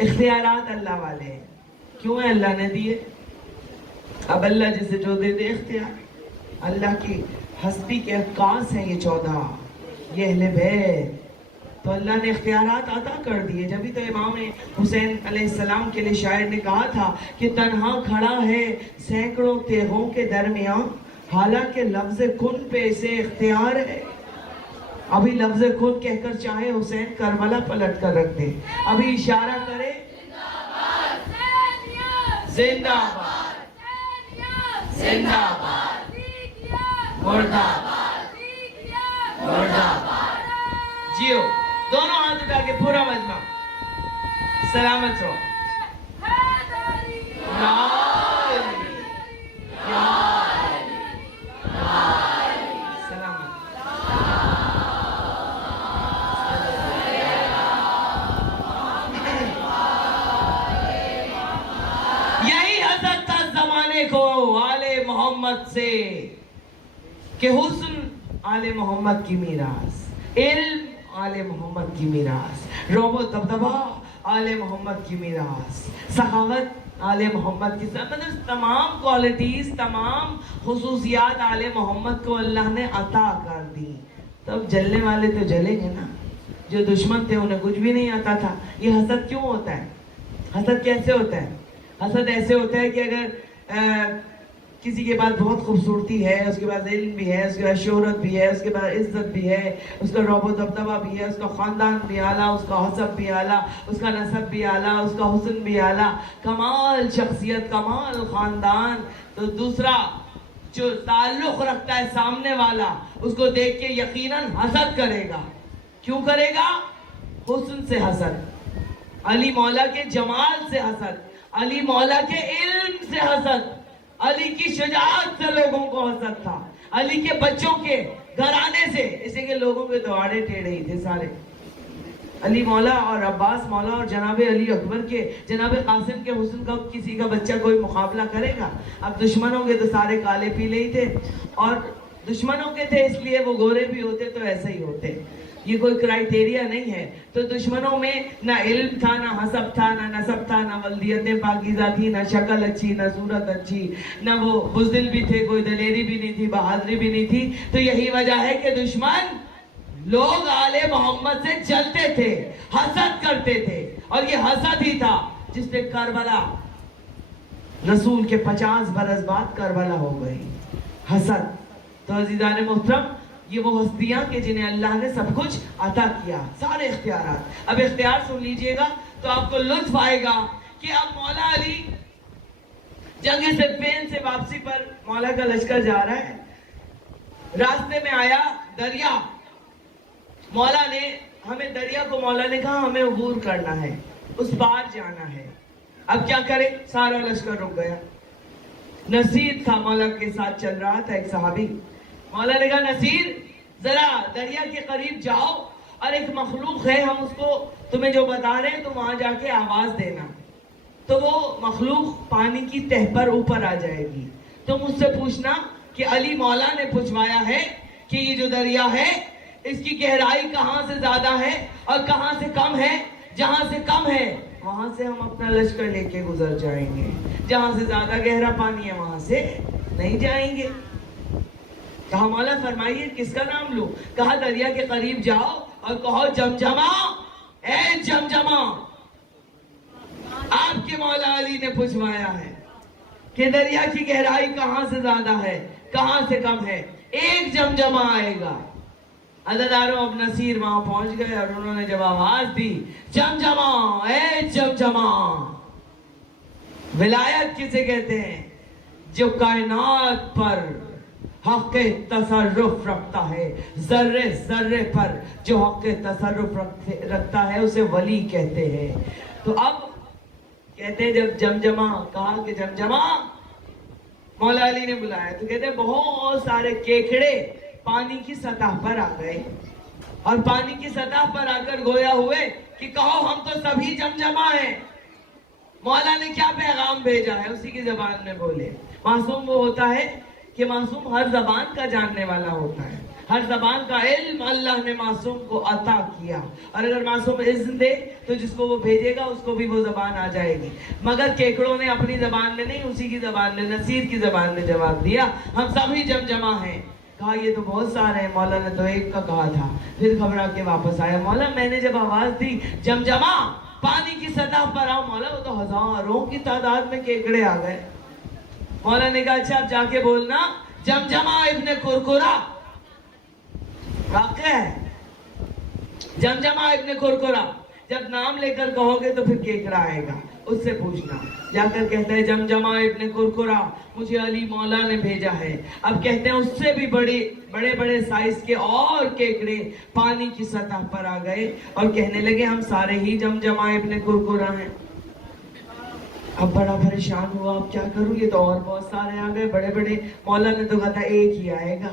اختیارات اللہ والے ہیں. کیوں ہے اللہ نے دیے؟ اب اللہ جسے جو دے دے اختیار. اللہ کی ہستی کے عکاس ہیں یہ 14, یہ اہل بیت. تو اللہ نے اختیارات عطا کر دیے. جبھی تو امام حسین علیہ السلام کے لیے شاعر نے کہا تھا کہ تنہا کھڑا ہے سینکڑوں تیغوں کے درمیان, حالانکہ لفظ کن پہ اسے اختیار ہے. ابھی لفظ کن کہہ کر چاہے حسین کربلا پلٹ کر رکھ دے. ابھی اشارہ کرے زندہ باد, زندہ باد, مردہ باد, مردہ باد. جیو, دونوں ہاتھ اٹھا کے پورا مجمع سلامت رہو. یا علی, یا علی, یا علی. سلامت. یہی حضرت تھا زمانے کو آل محمد سے کہ حسن آل محمد کی میراث, علم آل محمد کی میراث, رعب و دبدبہ آل محمد کی میراث, سخاوت آل محمد کی. مطلب تمام کوالٹیز, تمام خصوصیات آل محمد کو اللہ نے عطا کر دی. تب جلنے والے تو جلیں گے نا. جو دشمن تھے انہیں کچھ بھی نہیں آتا تھا. یہ حسد کیوں ہوتا ہے؟ حسد کیسے ہوتا ہے؟ حسد ایسے ہوتا ہے کہ اگر کسی کے پاس بہت خوبصورتی ہے, اس کے پاس علم بھی ہے, اس کے پاس شہرت بھی ہے, اس کے پاس عزت بھی ہے, اس کا رعب و دبدبہ بھی ہے, اس کا خاندان بھی اعلیٰ, اس کا حسب بھی اعلیٰ, اس کا نسب بھی اعلیٰ, اس کا حسن بھی اعلیٰ, کمال شخصیت, کمال خاندان, تو دوسرا جو تعلق رکھتا ہے سامنے والا اس کو دیکھ کے یقیناً حسد کرے گا. کیوں کرے گا؟ حسن سے حسد, علی مولا کے جمال سے حسد, علی مولا کے علم سے حسد, علی کی شجاعت سے لوگوں کو حسد تھا, علی کے بچوں کے گھرانے سے, اسے کہ لوگوں کے دوڑے ٹیڑھے ہی تھے سارے. علی مولا اور عباس مولا اور جناب علی اکبر کے, جناب قاسم کے حسن کا کسی کا بچہ کوئی مقابلہ کرے گا؟ اب دشمنوں کے تو سارے کالے پیلے ہی تھے, اور دشمنوں کے تھے اس لیے وہ گورے بھی ہوتے تو ایسے ہی ہوتے. یہ کوئی کرائیٹیریا نہیں ہے. تو دشمنوں میں نہ علم تھا, نہ حسب تھا, نہ نسب تھا, نہ ولدیتیں پاکیزہ تھی, نہ شکل اچھی, نہ صورت اچھی, نہ وہ بزدل بھی تھے, کوئی دلیری بھی نہیں تھی, بہادری بھی نہیں تھی. تو یہی وجہ ہے کہ دشمن لوگ آل محمد سے جلتے تھے, حسد کرتے تھے. اور یہ حسد ہی تھا جس پہ کربلا, رسول کے 50 برس بعد کربلا ہو گئی. حسد. تو عزیزان محترم, یہ وہ ہستیاں کہ جنہیں اللہ نے سب کچھ عطا کیا, سارے اختیارات. اب اختیار سن لیجئے گا تو آپ کو لطف آئے گا کہ اب مولا علی جنگ صفین سے واپسی پر مولا کا لشکر جا رہا ہے. راستے میں آیا دریا. مولا نے ہمیں دریا کو, مولا نے کہا ہمیں عبور کرنا ہے, اس پار جانا ہے. اب کیا کرے؟ سارا لشکر رک گیا. نصیر تھا مولا کے ساتھ چل رہا تھا, ایک صحابی. مولا نے کہا نصیر ذرا دریا کے قریب جاؤ اور ایک مخلوق ہے, ہم اس کو تمہیں جو بتا رہے ہیں تو وہاں جا کے آواز دینا. تو وہ مخلوق پانی کی تہ پر اوپر آ جائے گی. تو مجھ سے پوچھنا کہ علی مولا نے پوچھوایا ہے کہ یہ جو دریا ہے اس کی گہرائی کہاں سے زیادہ ہے اور کہاں سے کم ہے. جہاں سے کم ہے وہاں سے ہم اپنا لشکر لے کے گزر جائیں گے, جہاں سے زیادہ گہرا پانی ہے وہاں سے نہیں جائیں گے. کہا مولا فرمائیے کس کا نام لوں؟ کہا دریا کے قریب جاؤ اور کہو جمجمہ, اے جمجمہ. آپ کے مولا علی نے پوچھوایا ہے کہ دریا کی گہرائی کہاں سے زیادہ ہے, کہاں سے کم ہے. ایک جمجمہ آئے گا. عزاداروں, اب نصیر وہاں پہنچ گئے اور انہوں نے جب آواز دی جمجمہ, اے جمجمہ. ولایت کسے کہتے ہیں؟ جو کائنات پر حق تصرف رکھتا ہے، ذرے ذرے پر جو حق تصرف رکھتا ہے اسے ولی کہتے ہیں۔ تو اب کہتے ہیں جب جمجمہ کہا کہ جمجمہ مولا علی نے بلایا تو کہتے ہیں بہت سارے کیکڑے پانی کی سطح پر آ گئے اور پانی کی سطح پر آ کر گویا ہوئے کہ کہو ہم تو سبھی جمجمہ ہیں۔ مولا نے کیا پیغام بھیجا ہے اسی کی زبان میں بولے۔ معصوم وہ ہوتا ہے کہ معصوم ہر زبان کا جاننے والا ہوتا ہے، ہر زبان کا علم اللہ نے معصوم کو عطا کیا، اور اگر معصوم اذن دے تو جس کو وہ بھیجے گا اس کو بھی وہ زبان آ جائے گی۔ مگر کیکڑوں نے اپنی زبان میں نہیں، اسی کی زبان میں، نصیر کی زبان میں جواب دیا ہم سبھی جمجمہ ہیں۔ کہا یہ تو بہت سارے ہیں، مولا نے تو ایک کا کہا تھا۔ پھر گھبرا کے واپس آیا، مولا میں نے جب آواز دی جمجمہ پانی کی سطح پر آؤ، مولا وہ تو ہزاروں کی تعداد میں کیکڑے آ گئے۔ مولا نے کہا اچھا اب جا کے بولنا جمجمہ ابن کرکرا، واقع ہے جمجمہ ابن کرکرا، جب نام لے کر کہو گے تو پھر کیکڑا آئے گا، اس سے پوچھنا۔ جا کر کہتا ہے جمجمہ ابن کرکرا مجھے علی مولا نے بھیجا ہے۔ اب کہتے ہیں اس سے بھی بڑے بڑے سائز کے اور کیکڑے پانی کی سطح پر آ گئے اور کہنے لگے ہم سارے ہی جمجمہ ابن کرکرا ہیں۔ اب بڑا پریشان ہوا، اب کیا کروں، یہ تو اور بہت سارے آ گئے بڑے بڑے، مولا نے تو کہا تھا ایک ہی آئے گا۔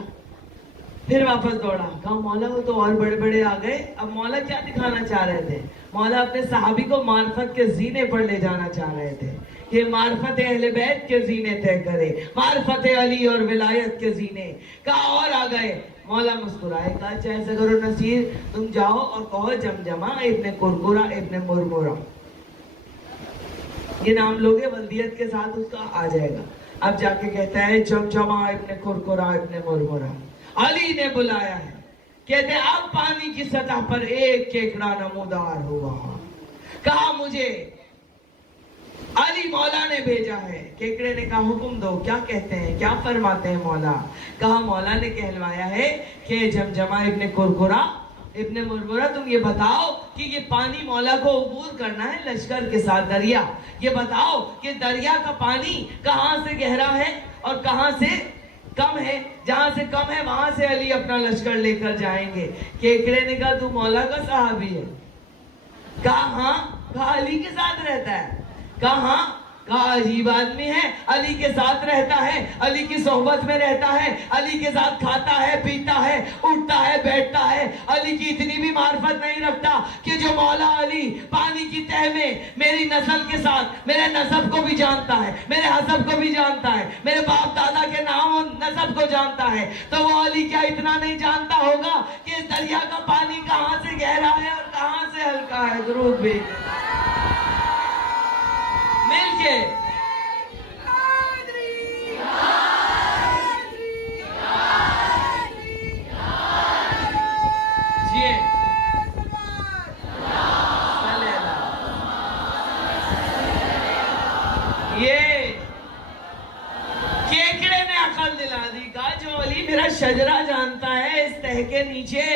پھر واپس دوڑا، کہا مولا وہ تو اور بڑے بڑے آ گئے۔ اب مولا کیا دکھانا چاہ رہے تھے؟ مولا اپنے صحابی کو معرفت کے زینے پر لے جانا چاہ رہے تھے کہ معرفت اہل بیت کے زینے طے کرے، معرفت علی اور ولایت کے زینے۔ کہا اور آ گئے، مولا مسکرائے، کہا اچھا ایسا کرو نصیر تم جاؤ اور کہو جمجمہ ابن کرکرا ابن مرمرا، یہ نام لوگے ولدیت کے ساتھ اس کا آ جائے گا۔ اب جا کے کہتا ہے جمجمہ ابن کرکرا ابن مرمرا، علی نے بلایا ہے۔ کہتے اب پانی کی سطح پر ایک کیکڑا نمودار ہوا، کہا مجھے علی مولا نے بھیجا ہے۔ کیکڑے نے کہا حکم دو، کیا کہتے ہیں، کیا فرماتے ہیں مولا؟ کہا مولا نے کہلوایا ہے کہ جمجمہ ابن کرکرا ابن مرمرا تم یہ بتاؤ کہ یہ پانی مولا کو عبور کرنا ہے لشکر کے ساتھ دریا، یہ بتاؤ کہ دریا کا پانی کہاں سے گہرا ہے اور کہاں سے کم ہے، جہاں سے کم ہے وہاں سے علی اپنا لشکر لے کر جائیں گے۔ کیکڑے نے کہا تو مولا کا صحابی ہے؟ کہا ہاں۔ کہا علی کے ساتھ رہتا ہے؟ کہا ہاں۔ کہا عجیب آدمی ہے، علی کے ساتھ رہتا ہے، علی کی صحبت میں رہتا ہے، علی کے ساتھ کھاتا ہے پیتا ہے اٹھتا ہے بیٹھتا ہے، علی کی اتنی بھی معرفت نہیں رکھتا کہ جو مولا علی پانی کی تہ میں میری نسل کے ساتھ میرے نسب کو بھی جانتا ہے، میرے حسب کو بھی جانتا ہے، میرے باپ دادا کے نام و نسب کو جانتا ہے، تو وہ علی کیا اتنا نہیں جانتا ہوگا کہ اس دریا کا پانی کہاں سے گہرا ہے اور کہاں سے ہلکا ہے؟ درود بھی مل کے یہ کیکڑے نے عقل دلا دی، کہا جو علی میرا شجرہ جانتا ہے اس تہ کے نیچے،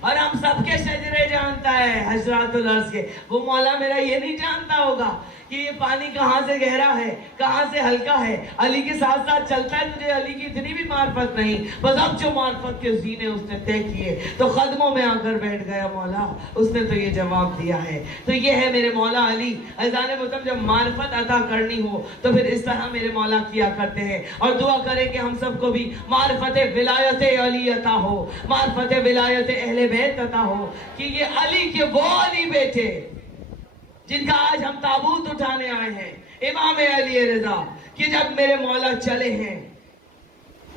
اور ہم سب کے شجرے جانتا ہے حجرات الارض کے، وہ مولا میرا یہ نہیں جانتا ہوگا کہ یہ پانی کہاں سے گہرا ہے کہاں سے ہلکا ہے؟ علی کے ساتھ ساتھ چلتا ہے، تجھے علی کی اتنی بھی معرفت نہیں، بس اب جو معرفت کے زینے اس نے طے کیے تو قدموں میں آ کر بیٹھ گیا مولا، اس نے تو یہ جواب دیا ہے۔ تو یہ ہے میرے مولا علی۔ عزیزان محترم جب معرفت عطا کرنی ہو تو پھر اس طرح میرے مولا کیا کرتے ہیں، اور دعا کریں کہ ہم سب کو بھی معرفت ولایت علی عطا ہو، معرفت ولایت اہل بیت عطا ہو، کہ یہ علی کے وہ علی بیٹے جن کا آج ہم تابوت اٹھانے آئے ہیں، امام علی رضا، کہ جب میرے مولا چلے ہیں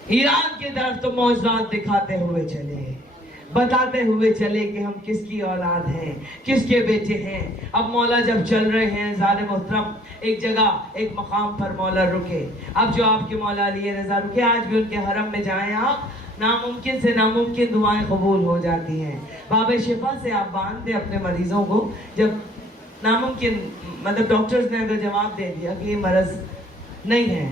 ایران کی طرف تو معجزات دکھاتے ہوئے چلے، بتاتے ہوئے چلے کہ ہم کس کی اولاد ہیں، کس کے بیٹے ہیں۔ اب مولا جب چل رہے ہیں ظالم محترم، ایک جگہ ایک مقام پر مولا رکے۔ اب جو آپ کے مولا علی رضا رکے، آج بھی ان کے حرم میں جائیں آپ، ناممکن سے ناممکن دعائیں قبول ہو جاتی ہیں۔ باب شفا سے آپ باندھ دیں اپنے مریضوں کو، جب ناممکن مطلب ڈاکٹرز نے اگر جواب دے دیا کہ یہ مرض نہیں ہے،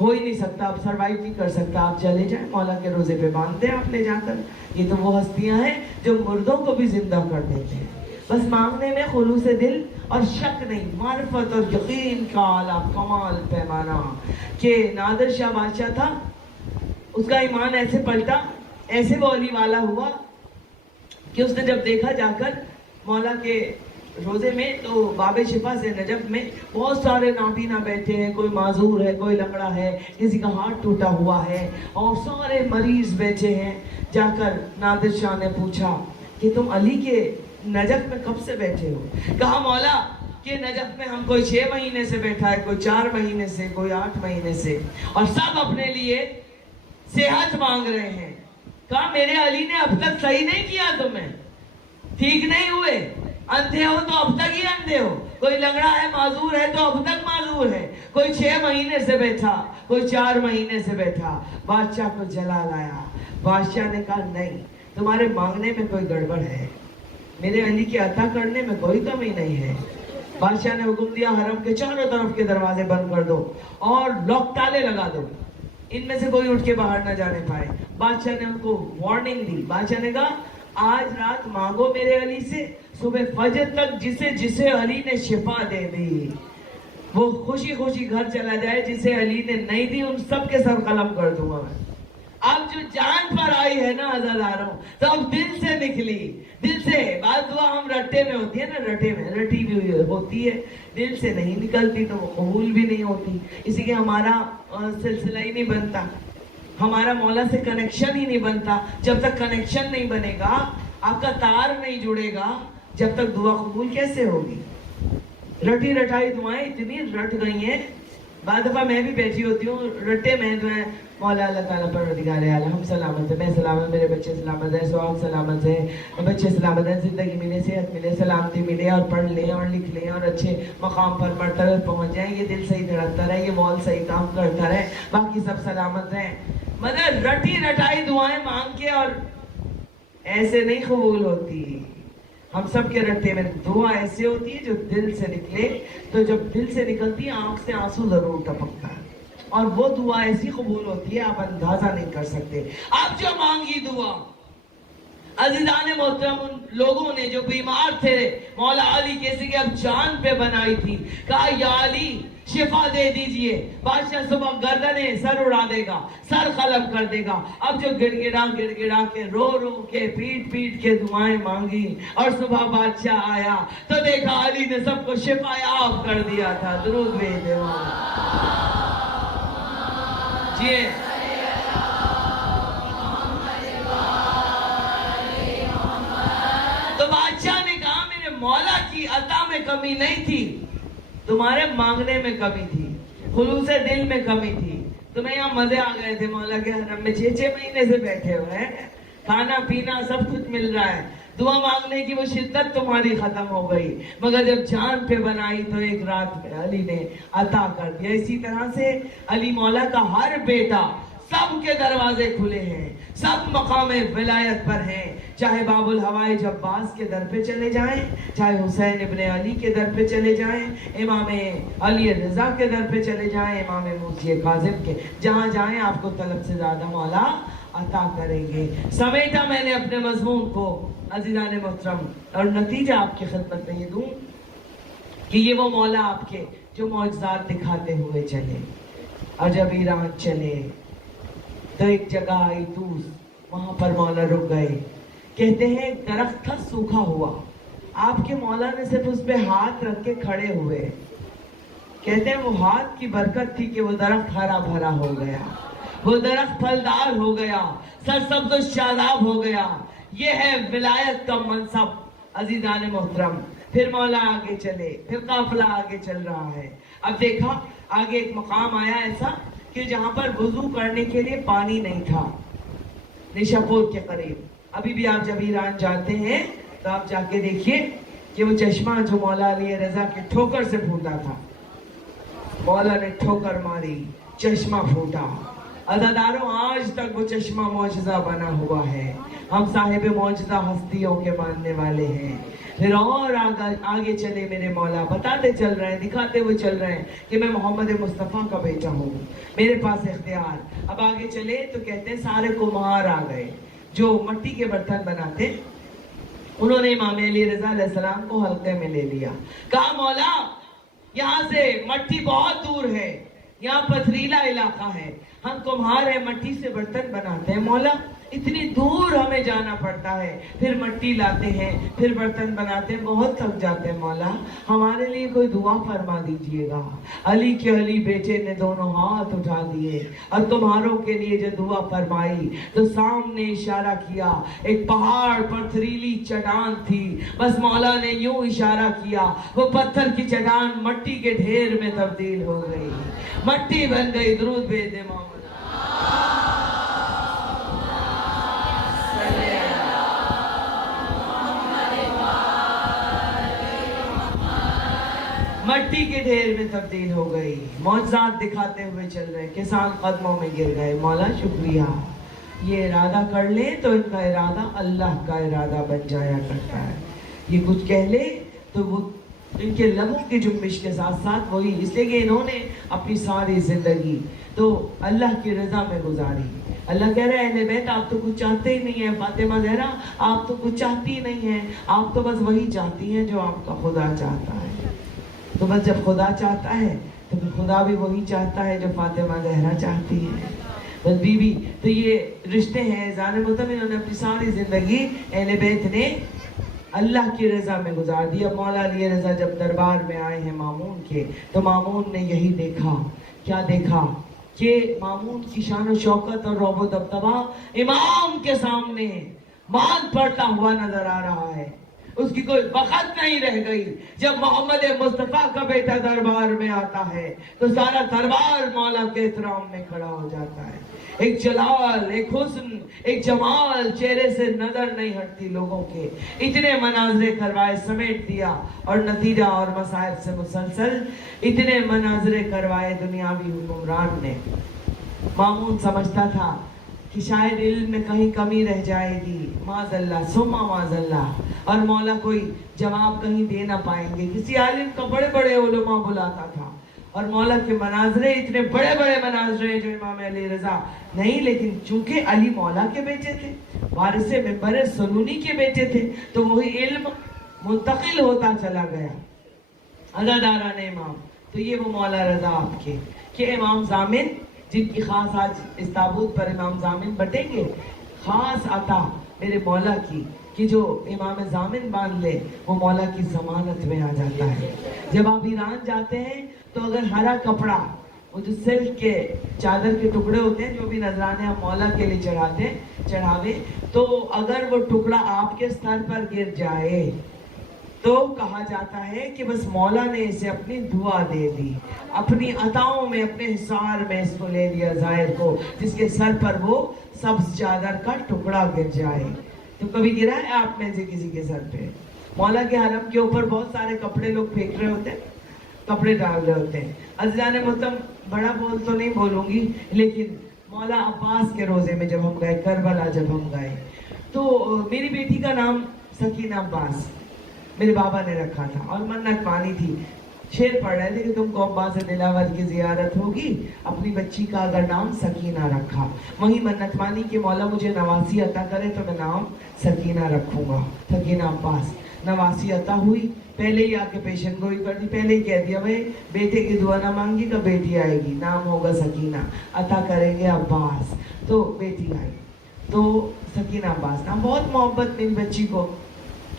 ہو ہی نہیں سکتا، آپ سروائیو نہیں کر سکتا، آپ چلے جائیں، مولا کے روزے پہ باندھتے ہیں آپ لے جا کر۔ یہ تو وہ ہستیاں ہیں جو مردوں کو بھی زندہ کر دیتے ہیں، بس مانگنے میں خلوص دل اور شک نہیں، معرفت اور یقین کا اعلیٰ کمال پیمانہ۔ کہ نادر شاہ بادشاہ تھا، اس کا ایمان ایسے پلٹا، ایسے وہ علی والا ہوا کہ اس نے جب دیکھا جا کر مولا کے روزے میں تو باب شفا سے نجف میں بہت سارے نابینا بیٹھے ہیں، کوئی معذور ہے، کوئی لنگڑا ہے، کسی کا ہاتھ ٹوٹا ہوا ہے، اور سارے مریض بیٹھے ہیں. جا کر نادر شاہ نے پوچھا کہ تم علی کے نجف میں کب سے بیٹھے ہو؟ کہا مولا کہ نجف میں ہم کوئی 6 مہینے سے بیٹھا ہے، کوئی 4 مہینے سے، کوئی 8 مہینے سے، اور سب اپنے لیے صحت مانگ رہے ہیں. کہا میرے علی نے اب تک صحیح نہیں کیا، تمہیں ٹھیک نہیں ہوئے، اندھے ہو تو اب تک ہی اندھے ہو، کوئی لنگڑا ہے معذور ہے تو اب تک معذور ہے، کوئی 6 مہینے سے بیٹھا، کوئی 4 مہینے سے بیٹھا. بادشاہ کو جلال آیا. بادشاہ نے کہا نہیں، تمہارے مانگنے میں کوئی گڑبڑ ہے، میرے علی کے عطا کرنے میں کوئی کمی نہیں ہے. بادشاہ نے حکم دیا حرم کے چاروں طرف کے دروازے بند کر دو اور لاک تالے لگا دو، ان میں سے کوئی اٹھ کے باہر نہ جانے پائے. بادشاہ نے ان کو وارننگ دی. بادشاہ نے کہا آج رات مانگو میرے علی سے، صبح فجر تک جسے جسے علی نے شفا دے دی وہ خوشی خوشی گھر چلا جائے، جسے علی نے نہیں دی ان سب کے سر قلم کر دوں گا میں. اب جو جان پر آئی ہے نا عزاداروں، تو اب دل سے نکلی، دل سے. بعض دعا ہم رٹے میں ہوتی ہے نا، رٹے میں رٹی بھی ہوتی ہے، دل سے نہیں نکلتی تو وہ قبول بھی نہیں ہوتی. اسی کے ہمارا سلسلہ ہی نہیں بنتا، ہمارا مولا سے کنیکشن ہی نہیں بنتا. جب تک کنیکشن نہیں بنے گا، آپ کا تار نہیں جڑے گا، جب تک دعا قبول کیسے ہوگی؟ رٹی رٹائی دعائیں اتنی رٹ گئی ہیں. بعض دفعہ میں بھی بیٹھی ہوتی ہوں، رٹے میں جو ہے مولا اللہ تعالیٰ پروردگار عالم ہم سلامت ہیں، میں سلامت، میرے بچے سلامت ہیں، سہاگ سلامت ہے، بچے سلامت ہیں، زندگی ملے، صحت ملے، سلامتی ملے، اور پڑھ لیں اور لکھ لیں اور اچھے مقام پر مرتبہ پہنچ جائیں، یہ دل صحیح دھڑکتا رہے، یہ مول صحیح کام کرتا رہے، باقی سب سلامت ہیں. مگر رٹی رٹائی دعائیں مانگ کے اور ایسے نہیں قبول ہوتی. ہم سب کے رٹے میں دعا ایسے ہوتی ہے جو دل سے نکلے، تو جب دل سے نکلتی ہے آنکھ سے آنسو ضرور ٹپکتا ہے، اور وہ دعا ایسی قبول ہوتی ہے آپ اندازہ نہیں کر سکتے. آپ جو مانگی دعا، عزیزان محترم، ان لوگوں نے جو بیمار تھے مولا علی کیسے کہ اب جان پہ بنائی تھی، کہا یا علی شفا دے دیجئے. بادشاہ صبح گردنیں سر اڑا دے گا، سر قلم کر دے گا. اب جو گڑ گڑا کے رو رو کے پیٹ پیٹ کے دعائیں مانگی، اور صبح بادشاہ آیا تو دیکھا علی نے سب کو شفا یاب کر دیا تھا. درود بھیجے جی. تو بادشاہ نے کہا میرے مولا کی عطا میں کمی نہیں تھی، تمہارے مانگنے میں کمی تھی، خلوص دل میں کمی تھی. تمہیں یہاں مزے آ گئے تھے مولا کے حرم میں، 6 مہینے سے بیٹھے ہوئے ہیں، کھانا پینا سب کچھ مل رہا ہے، دعا مانگنے کی وہ شدت تمہاری ختم ہو گئی، مگر جب جان پہ بنائی تو ایک رات میں علی نے عطا کر دیا. اسی طرح سے علی مولا کا ہر بیٹا، سب کے دروازے کھلے ہیں، سب مقام ولایت پر ہیں. چاہے باب الحوائج عباس کے در پہ چلے جائیں، چاہے حسین ابن علی کے در پہ چلے جائیں، امام علی رضا کے در پہ چلے جائیں، امام مرسی کاظم کے، جہاں جائیں آپ کو طلب سے زیادہ مولا عطا کریں گے. سمیٹا میں نے اپنے مضمون کو عزیزان محترم، اور نتیجہ آپ کی خدمت میں یہ دوں کہ یہ وہ مولا آپ کے جو معجزات دکھاتے ہوئے چلے. اور جب ایران چلے تو ایک جگہ آئی توس، وہاں پر مولا رک گئے. کہتے ہیں ایک درخت تھا سوکھا ہوا، آپ کے مولا نے صرف اس پہ ہاتھ رکھ کے کھڑے ہوئے. کہتے ہیں وہ ہاتھ کی برکت تھی کہ وہ درخت ہرا بھرا ہو گیا، وہ درخت پھلدار ہو گیا، سرسبز و شاداب ہو گیا. یہ ہے ولایت کا منصب عزیزان محترم. پھر مولا آگے چلے، پھر قافلہ آگے چل رہا ہے. اب دیکھا آگے ایک مقام آیا ایسا کہ جہاں پر وضو کرنے کے لیے پانی نہیں تھا، نشاپور کے قریب. ابھی بھی آپ جب ایران جاتے ہیں تو آپ جا کے دیکھیے کہ وہ چشمہ جو مولا علی رضا کے ٹھوکر سے پھوٹا تھا، مولا نے ٹھوکر ماری، چشمہ پھوٹا. عزاداروں آج تک وہ چشمہ معجزہ بنا ہوا ہے. ہم صاحب معجزہ ہستیوں کے ماننے والے ہیں. پھر اور آگے چلے میرے مولا، بتاتے چل رہے ہیں، دکھاتے ہوئے چل رہے ہیں کہ میں محمد مصطفیٰ کا بیٹا ہوں، میرے پاس اختیار. اب آگے چلے تو کہتے ہیں سارے کمہار آ گئے جو مٹی کے برتن بناتے. انہوں نے امام علی رضا علیہ السلام کو حلقے میں لے لیا. کہا مولا یہاں سے مٹی بہت دور ہے، یہاں پتھریلا علاقہ ہے، ہم تمہارے مٹی سے برتن بناتے ہیں مولا، اتنی دور ہمیں جانا پڑتا ہے، پھر مٹی لاتے ہیں، پھر برتن بناتے ہیں، بہت تھک جاتے ہیں مولا، ہمارے لیے کوئی دعا فرما دیجئے گا۔ علی کے علی بیٹے نے دونوں ہاتھ اٹھا دیے اور تمہاروں کے لیے جو دعا فرمائی تو سامنے اشارہ کیا، ایک پہاڑ پتھریلی چٹان تھی، بس مولا نے یوں اشارہ کیا، وہ پتھر کی چٹان مٹی کے ڈھیر میں تبدیل ہو گئی، مٹی بن گئی۔ درود بھیج دے محمد۔ مٹی کے ڈھیر میں تبدیل ہو گئی، معجزات دکھاتے ہوئے چل رہے، کسان قدموں میں گر گئے۔ مولا شکریہ، یہ ارادہ کر لے تو ان کا ارادہ اللہ کا ارادہ بن جایا کرتا ہے، یہ کچھ کہہ لے تو وہ ان کے لبوں کی جنبش کے ساتھ ساتھ وہی، اس لیے کہ انہوں نے اپنی ساری زندگی تو اللہ کی رضا میں گزاری۔ اللہ کہہ رہے ہیں اہل بیت آپ تو کچھ چاہتے ہی نہیں ہیں، فاطمہ زہرا آپ تو کچھ چاہتی نہیں ہیں، آپ تو بس وہی چاہتی ہیں جو آپ کا خدا چاہتا ہے۔ تو بس جب خدا چاہتا ہے تو پھر خدا بھی وہی چاہتا ہے جو فاطمہ زہرا چاہتی ہے۔ بس بیوی تو یہ رشتے ہیں زان مطمئن، انہوں نے اپنی ساری زندگی اہل بیت نے اللہ کی رضا میں گزار دی۔ اب مولا علی رضا جب دربار میں آئے ہیں مامون کے تو مامون نے یہی دیکھا، کیا دیکھا کہ مامون کی شان و شوکت اور رعب و دبدبہ امام کے سامنے مال پڑتا ہوا نظر آ رہا ہے، اس کی کوئی وقت نہیں رہ گئی۔ جب محمد مصطفیٰ کا بیٹا دربار میں آتا ہے تو سارا دربار مولا کے احترام میں کھڑا ہو جاتا ہے، ایک جلال، ایک حسن، ایک جمال چہرے سے نظر نہیں ہٹتی لوگوں کے، اتنے مناظرے کروائے، سمیٹ دیا، اور نتیجہ اور مصائب سے مسلسل اتنے مناظرے کروائے دنیاوی حکمران نے۔ مامون سمجھتا تھا کہ شاید علم میں کہیں کمی رہ جائے گی، معاذ اللہ ثم معاذ اللہ، اور مولا کوئی جواب کہیں دے نہ پائیں گے، کسی عالم کا بڑے بڑے علماء بلاتا تھا، اور مولا کے مناظرے اتنے بڑے بڑے مناظرے جو امام علی رضا نہیں، لیکن چونکہ علی مولا کے بیٹے تھے، وارث منبر سنونی کے بیٹے تھے، تو وہی علم منتقل ہوتا چلا گیا۔ عزاداران امام تو یہ وہ مولا رضا آپ کے کہ امام ضامن، جن کی خاص آج اس تابوت پر امام ضامن بٹیں گے، خاص عطا میرے مولا کی کہ جو امام ضامن باندھ لے وہ مولا کی ضمانت میں آ جاتا ہے۔ جب آپ ایران جاتے ہیں تو اگر ہرا کپڑا، وہ جو سلک کے چادر کے ٹکڑے ہوتے ہیں جو بھی نذرانے آپ مولا کے لیے چڑھاوے، تو اگر وہ ٹکڑا آپ کے سر پر گر جائے تو کہا جاتا ہے کہ بس مولا نے اسے اپنی دعا دے دی، اپنی عطاؤں میں، اپنے حصار میں اس کو لے لیا زائر کو، جس کے سر پر وہ سبز چادر کا ٹکڑا گر جائے۔ تو کبھی گرا ہے آپ میں سے کسی کے سر پہ؟ مولا کے حرم کے اوپر بہت سارے کپڑے لوگ پھینک رہے ہوتے ہیں، کپڑے ڈال رہے ہوتے ہیں۔ عزیزان محترم بڑا بول تو نہیں بولوں گی، لیکن مولا عباس کے روزے میں جب ہم گئے، کربلا جب ہم گئے، تو میری بیٹی کا نام سکینہ عباس میرے بابا نے رکھا تھا، اور منت مانی تھی، شعر پڑھ رہے تھے کہ تم کو عباس دلاور کی زیارت ہوگی، اپنی بچی کا اگر نام سکینہ رکھا، وہی منت مانی کہ مولا مجھے نواسی عطا کرے تو میں نام سکینہ رکھوں گا، سکینہ عباس۔ نواسی عطا ہوئی، پہلے ہی آ کے پیشن گوئی کر دی، پہلے ہی کہہ دیا بھائی بیٹے کی دعا نہ مانگی تو بیٹی آئے گی، نام ہوگا سکینہ، عطا کریں گے عباس، تو بیٹی آئی تو سکینہ عباس نام۔ بہت محبت میری بچی کو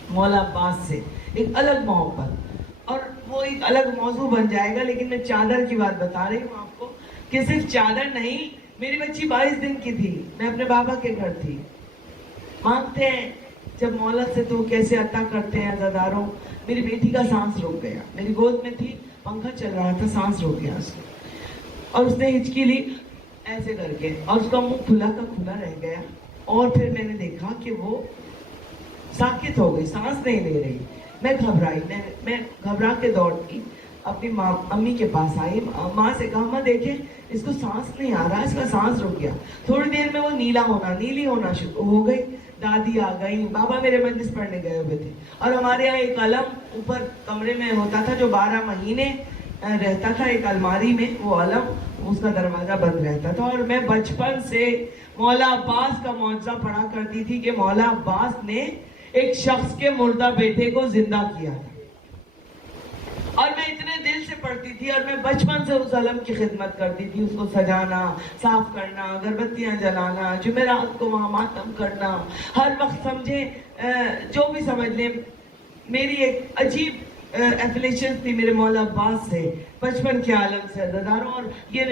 مولا عباس سے، ایک الگ محبت، اور وہ ایک الگ موضوع بن جائے گا، لیکن میں چادر کی بات بتا رہی ہوں آپ کو کہ صرف چادر نہیں، میری بچی 22 دن کی تھی، میں اپنے بابا کے گھر تھی۔ مانگتے ہیں جب مولا سے تو کیسے عطا کرتے ہیں عزاداروں، میری بیٹی کا سانس رک گیا، میری گود میں تھی، پنکھا چل رہا تھا، سانس رک گیا اس کو، اور اس نے ہچکی لی ایسے کر کے، اور اس کا منہ کھلا کا کھلا رہ گیا، اور پھر میں نے دیکھا کہ وہ ساکت ہو گئی، سانس نہیں لے رہی۔ میں گھبرائی، میں گھبرا کے دوڑتی اپنی امی کے پاس آئی، ماں سے کہا ماں دیکھیں اس کو سانس نہیں آ رہا، اس کا سانس رک گیا۔ تھوڑی دیر میں وہ نیلی ہونا شروع ہو گئی، دادی آ گئی، بابا میرے مجلس پڑھنے گئے ہوئے تھے، اور ہمارے یہاں ایک علم اوپر کمرے میں ہوتا تھا جو 12 مہینے رہتا تھا ایک الماری میں، وہ علم اس کا دروازہ بند رہتا تھا، اور میں بچپن سے مولا عباس کا معجزہ پڑھا کرتی تھی کہ مولا عباس نے ایک شخص کے مردہ بیٹے کو زندہ کیا تھا، اور میں اتنے دل سے پڑھتی تھی اور میں بچپن سے اس علم کی خدمت کرتی تھی، اس کو سجانا، صاف کرنا، اگربتیاں جلانا، جمعرات کو وہاں ماتم کرنا، ہر وقت سمجھے جو بھی سمجھ لیں. میری ایک عجیب ایفیلیشن تھی میرے مولا عباس سے، بچپن کے عالم سے عزاداروں. اور یہ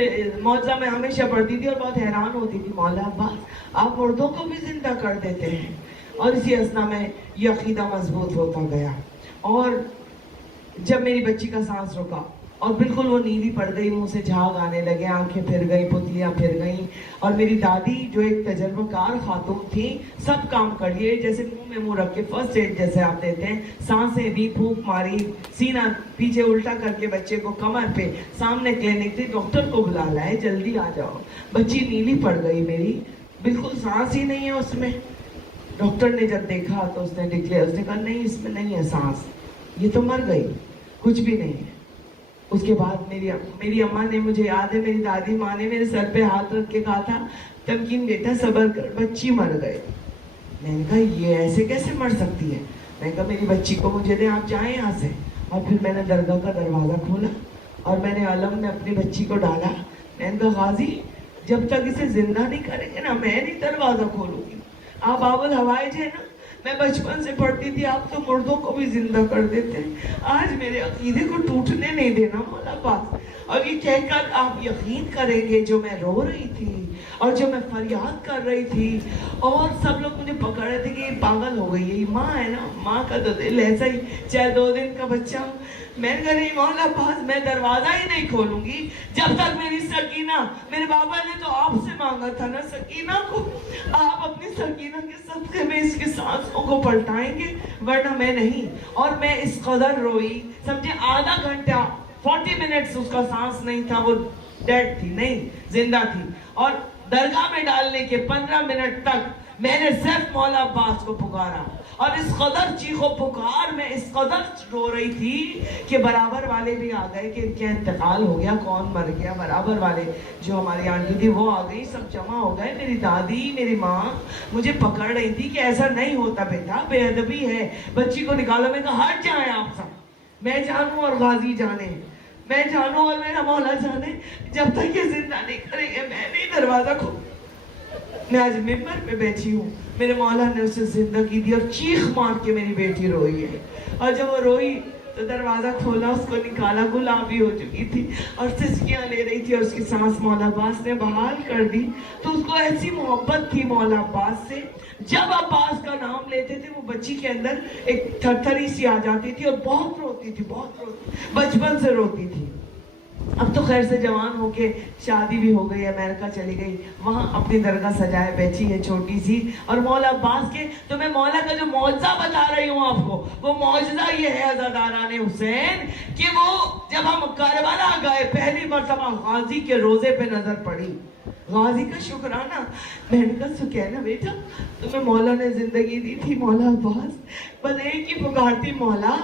معجزہ میں ہمیشہ پڑھتی تھی اور بہت حیران ہوتی تھی، مولا عباس آپ مردوں کو بھی زندہ کر دیتے ہیں. اور اسی اثنا میں یہ عقیدہ مضبوط ہوتا گیا. اور جب میری بچی کا سانس رکا اور بالکل وہ نیلی پڑ گئی، منہ سے جھاگ آنے لگے، آنکھیں پھر گئی، پتلیاں پھر گئیں، اور میری دادی جو ایک تجربہ کار خاتون تھی، سب کام کر لیے، جیسے منہ میں منہ رکھ کے فرسٹ ایڈ جیسے آپ دیتے ہیں، سانسیں بھی، پھونک ماری، سینہ پیچھے الٹا کر کے بچے کو کمر پہ، سامنے کلینک تھی، ڈاکٹر کو بلا لائے، جلدی آ جاؤ. بچی نیلی پڑ گئی میری، بالکل سانس ہی نہیں ہے اس میں. ڈاکٹر نے جب دیکھا تو اس نے کہا نہیں، اس میں نہیں ہے سانس، یہ تو مر گئی، کچھ بھی نہیں ہے. اس کے بعد میری اماں نے، مجھے یاد ہے میری دادی ماں نے میرے سر پہ ہاتھ رکھ کے کہا تھا تمکین بیٹا صبر کر، بچی مر گئے. میں نے کہا یہ ایسے کیسے مر سکتی ہے؟ میں نے کہا میری بچی کو مجھے دیں، آپ جائیں یہاں سے. اور پھر میں نے درگاہ کا دروازہ کھولا اور میں نے علم میں اپنی بچی کو ڈالا. میں نے کہا غازی جب تک اسے زندہ نہیں کریں گے نا، میں نہیں دروازہ کھولوں گی. آپ آب الحوائج ہے نا، میں بچپن سے پڑھتی تھی آپ تو مردوں کو بھی زندہ کر دیتے ہیں. آج میرے عقیدے کو ٹوٹنے نہیں دینا مولا پاک. اور یہ کہہ کر آپ یقین کریں گے، جو میں رو رہی تھی اور جو میں فریاد کر رہی تھی اور سب لوگ مجھے پکڑ رہے تھے کہ یہ پاگل ہو گئی ہے، یہ ماں ہے نا، ماں کا تو دل ایسا ہی، چاہے 2 دن کا بچہ ہو. میں نے کہا نہیں مولا پاک، میں دروازہ ہی نہیں کھولوں گی جب تک میری سکینہ، میرے بابا نے تو آپ سے مانگا تھا نا سکینہ کو، آپ اپنی سکینہ کے صدقے میں اس کی سانسوں کو پلٹائیں گے، ورنہ میں نہیں. اور میں اس قدر روئی، سمجھے آدھا گھنٹہ 40 منٹس اس کا سانس نہیں تھا، وہ ڈیڈ تھی، نہیں زندہ تھی. اور درگاہ میں ڈالنے کے 15 منٹ تک میں نے صرف مولا عباس کو پکارا، اور اس قدر چیخ و پکار میں اس قدر رو رہی تھی کہ برابر والے بھی آ گئے کہ کیا انتقال ہو گیا، کون مر گیا. برابر والے جو ہماری آنٹی تھی وہ آ گئی، سب جمع ہو گئے. میری دادی، میری ماں مجھے پکڑ رہی تھی کہ ایسا نہیں ہوتا بیٹا، بے ادبی ہے، بچی کو نکالو. میں کہا ہٹ جائیں آپ سب، میں جانوں اور غازی جانے، میں جانوں اور میرا مولا جانے، جب تک یہ زندہ نہیں کریں گے میں نہیں دروازہ کھولوں. میں آج ممبر پہ بیٹھی ہوں، میرے مولا نے اسے زندگی دی اور چیخ مار کے میری بیٹی روئی ہے. اور جب وہ روئی تو دروازہ کھولا، اس کو نکالا، گلابی ہو چکی تھی اور سسکیاں لے رہی تھی اور اس کی سانس مولا عباس نے بحال کر دی. تو اس کو ایسی محبت تھی مولا عباس سے، جب عباس کا نام لیتے تھے وہ بچی کے اندر ایک تھر تھری سی آ جاتی تھی اور بہت روتی تھی، بہت روتی، بچپن سے روتی تھی. اب تو خیر سے جوان ہو کے شادی بھی ہو گئی، امریکہ چلی گئی، وہاں اپنی درگاہ سجائے بیٹھی ہے چھوٹی سی. اور مولا عباس کے تو میں مولا کا جو معجزہ بتا رہی ہوں آپ کو، وہ معجزہ یہ ہے عزاداران حسین کہ وہ جب ہم کربلا گئے پہلی مرتبہ غازی کے روزے پہ نظر پڑی، غازی کا شکرانہ. میں نے کہا سکینہ بیٹا تمہیں مولا نے زندگی دی تھی مولا عباس، بس ایک ہی پکارتی مولا،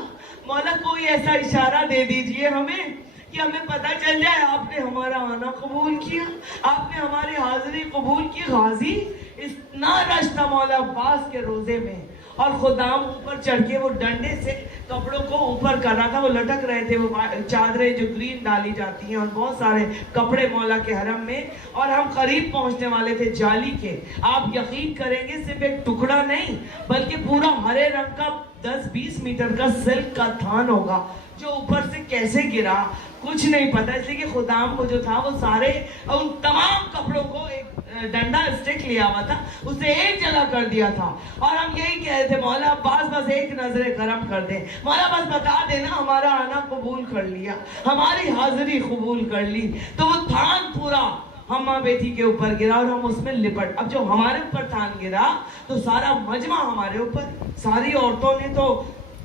مولا کوئی ایسا اشارہ دے دیجئے ہمیں کہ ہمیں پتہ چل جائے آپ نے ہمارا آنا قبول کیا، آپ نے ہماری حاضری قبول کی. غازی اتنا رش تھا مولا عباس کے روزے میں، اور خدام اوپر چڑھ کے وہ ڈنڈے سے کپڑوں کو اوپر کر رہا تھا، وہ لٹک رہے تھے، وہ چادریں جو گرین ڈالی جاتی ہیں اور بہت سارے کپڑے مولا کے حرم میں. اور ہم قریب پہنچنے والے تھے جالی کے. آپ یقین کریں گے صرف ایک ٹکڑا نہیں بلکہ پورا ہرے رنگ کا 10-20 میٹر کا سلک کا تھان ہوگا جو اوپر سے کیسے گرا کچھ نہیں پتا. اس لیے کہ خدام کو جو تھا وہ سارے ان تمام کپڑوں کو ایک ڈنڈا اسٹک لیا ہوا تھا، اسے ایک جگہ کر دیا تھا. اور ہم یہی کہہ رہے تھے مولا عباس بس ایک نظر کرم کر دے، مولا بس بتا دینا ہمارا آنا قبول کر لیا، ہماری حاضری قبول کر لی. تو وہ تھان پورا ہم ماں بیٹی کے اوپر گرا اور ہم اس میں لپٹ. اب جو ہمارے اوپر تھان گرا تو سارا مجمع ہمارے اوپر، ساری عورتوں نے تو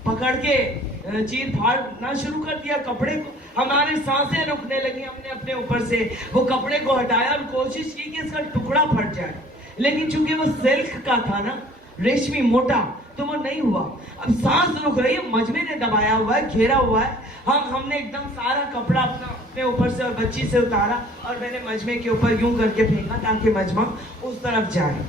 پکڑ کے چیر پھاڑنا شروع کر دیا کپڑے کو، ہماری سانسیں رکنے لگی. ہم نے اپنے اوپر سے وہ کپڑے کو ہٹایا اور کوشش کی کہ اس کا ٹکڑا پھٹ جائے، لیکن چونکہ وہ سلک کا تھا نا، ریشمی موٹا، تو وہ نہیں ہوا. اب سانس رک رہی ہے، مجمع نے دبایا ہوا ہے، گھیرا ہوا ہے. ہم نے ایک دم سارا کپڑا اپنے اوپر سے اور بچی سے اتارا اور میں نے مجمع کے اوپر یوں کر کے پھینکا تاکہ مجمع اس طرف جائے.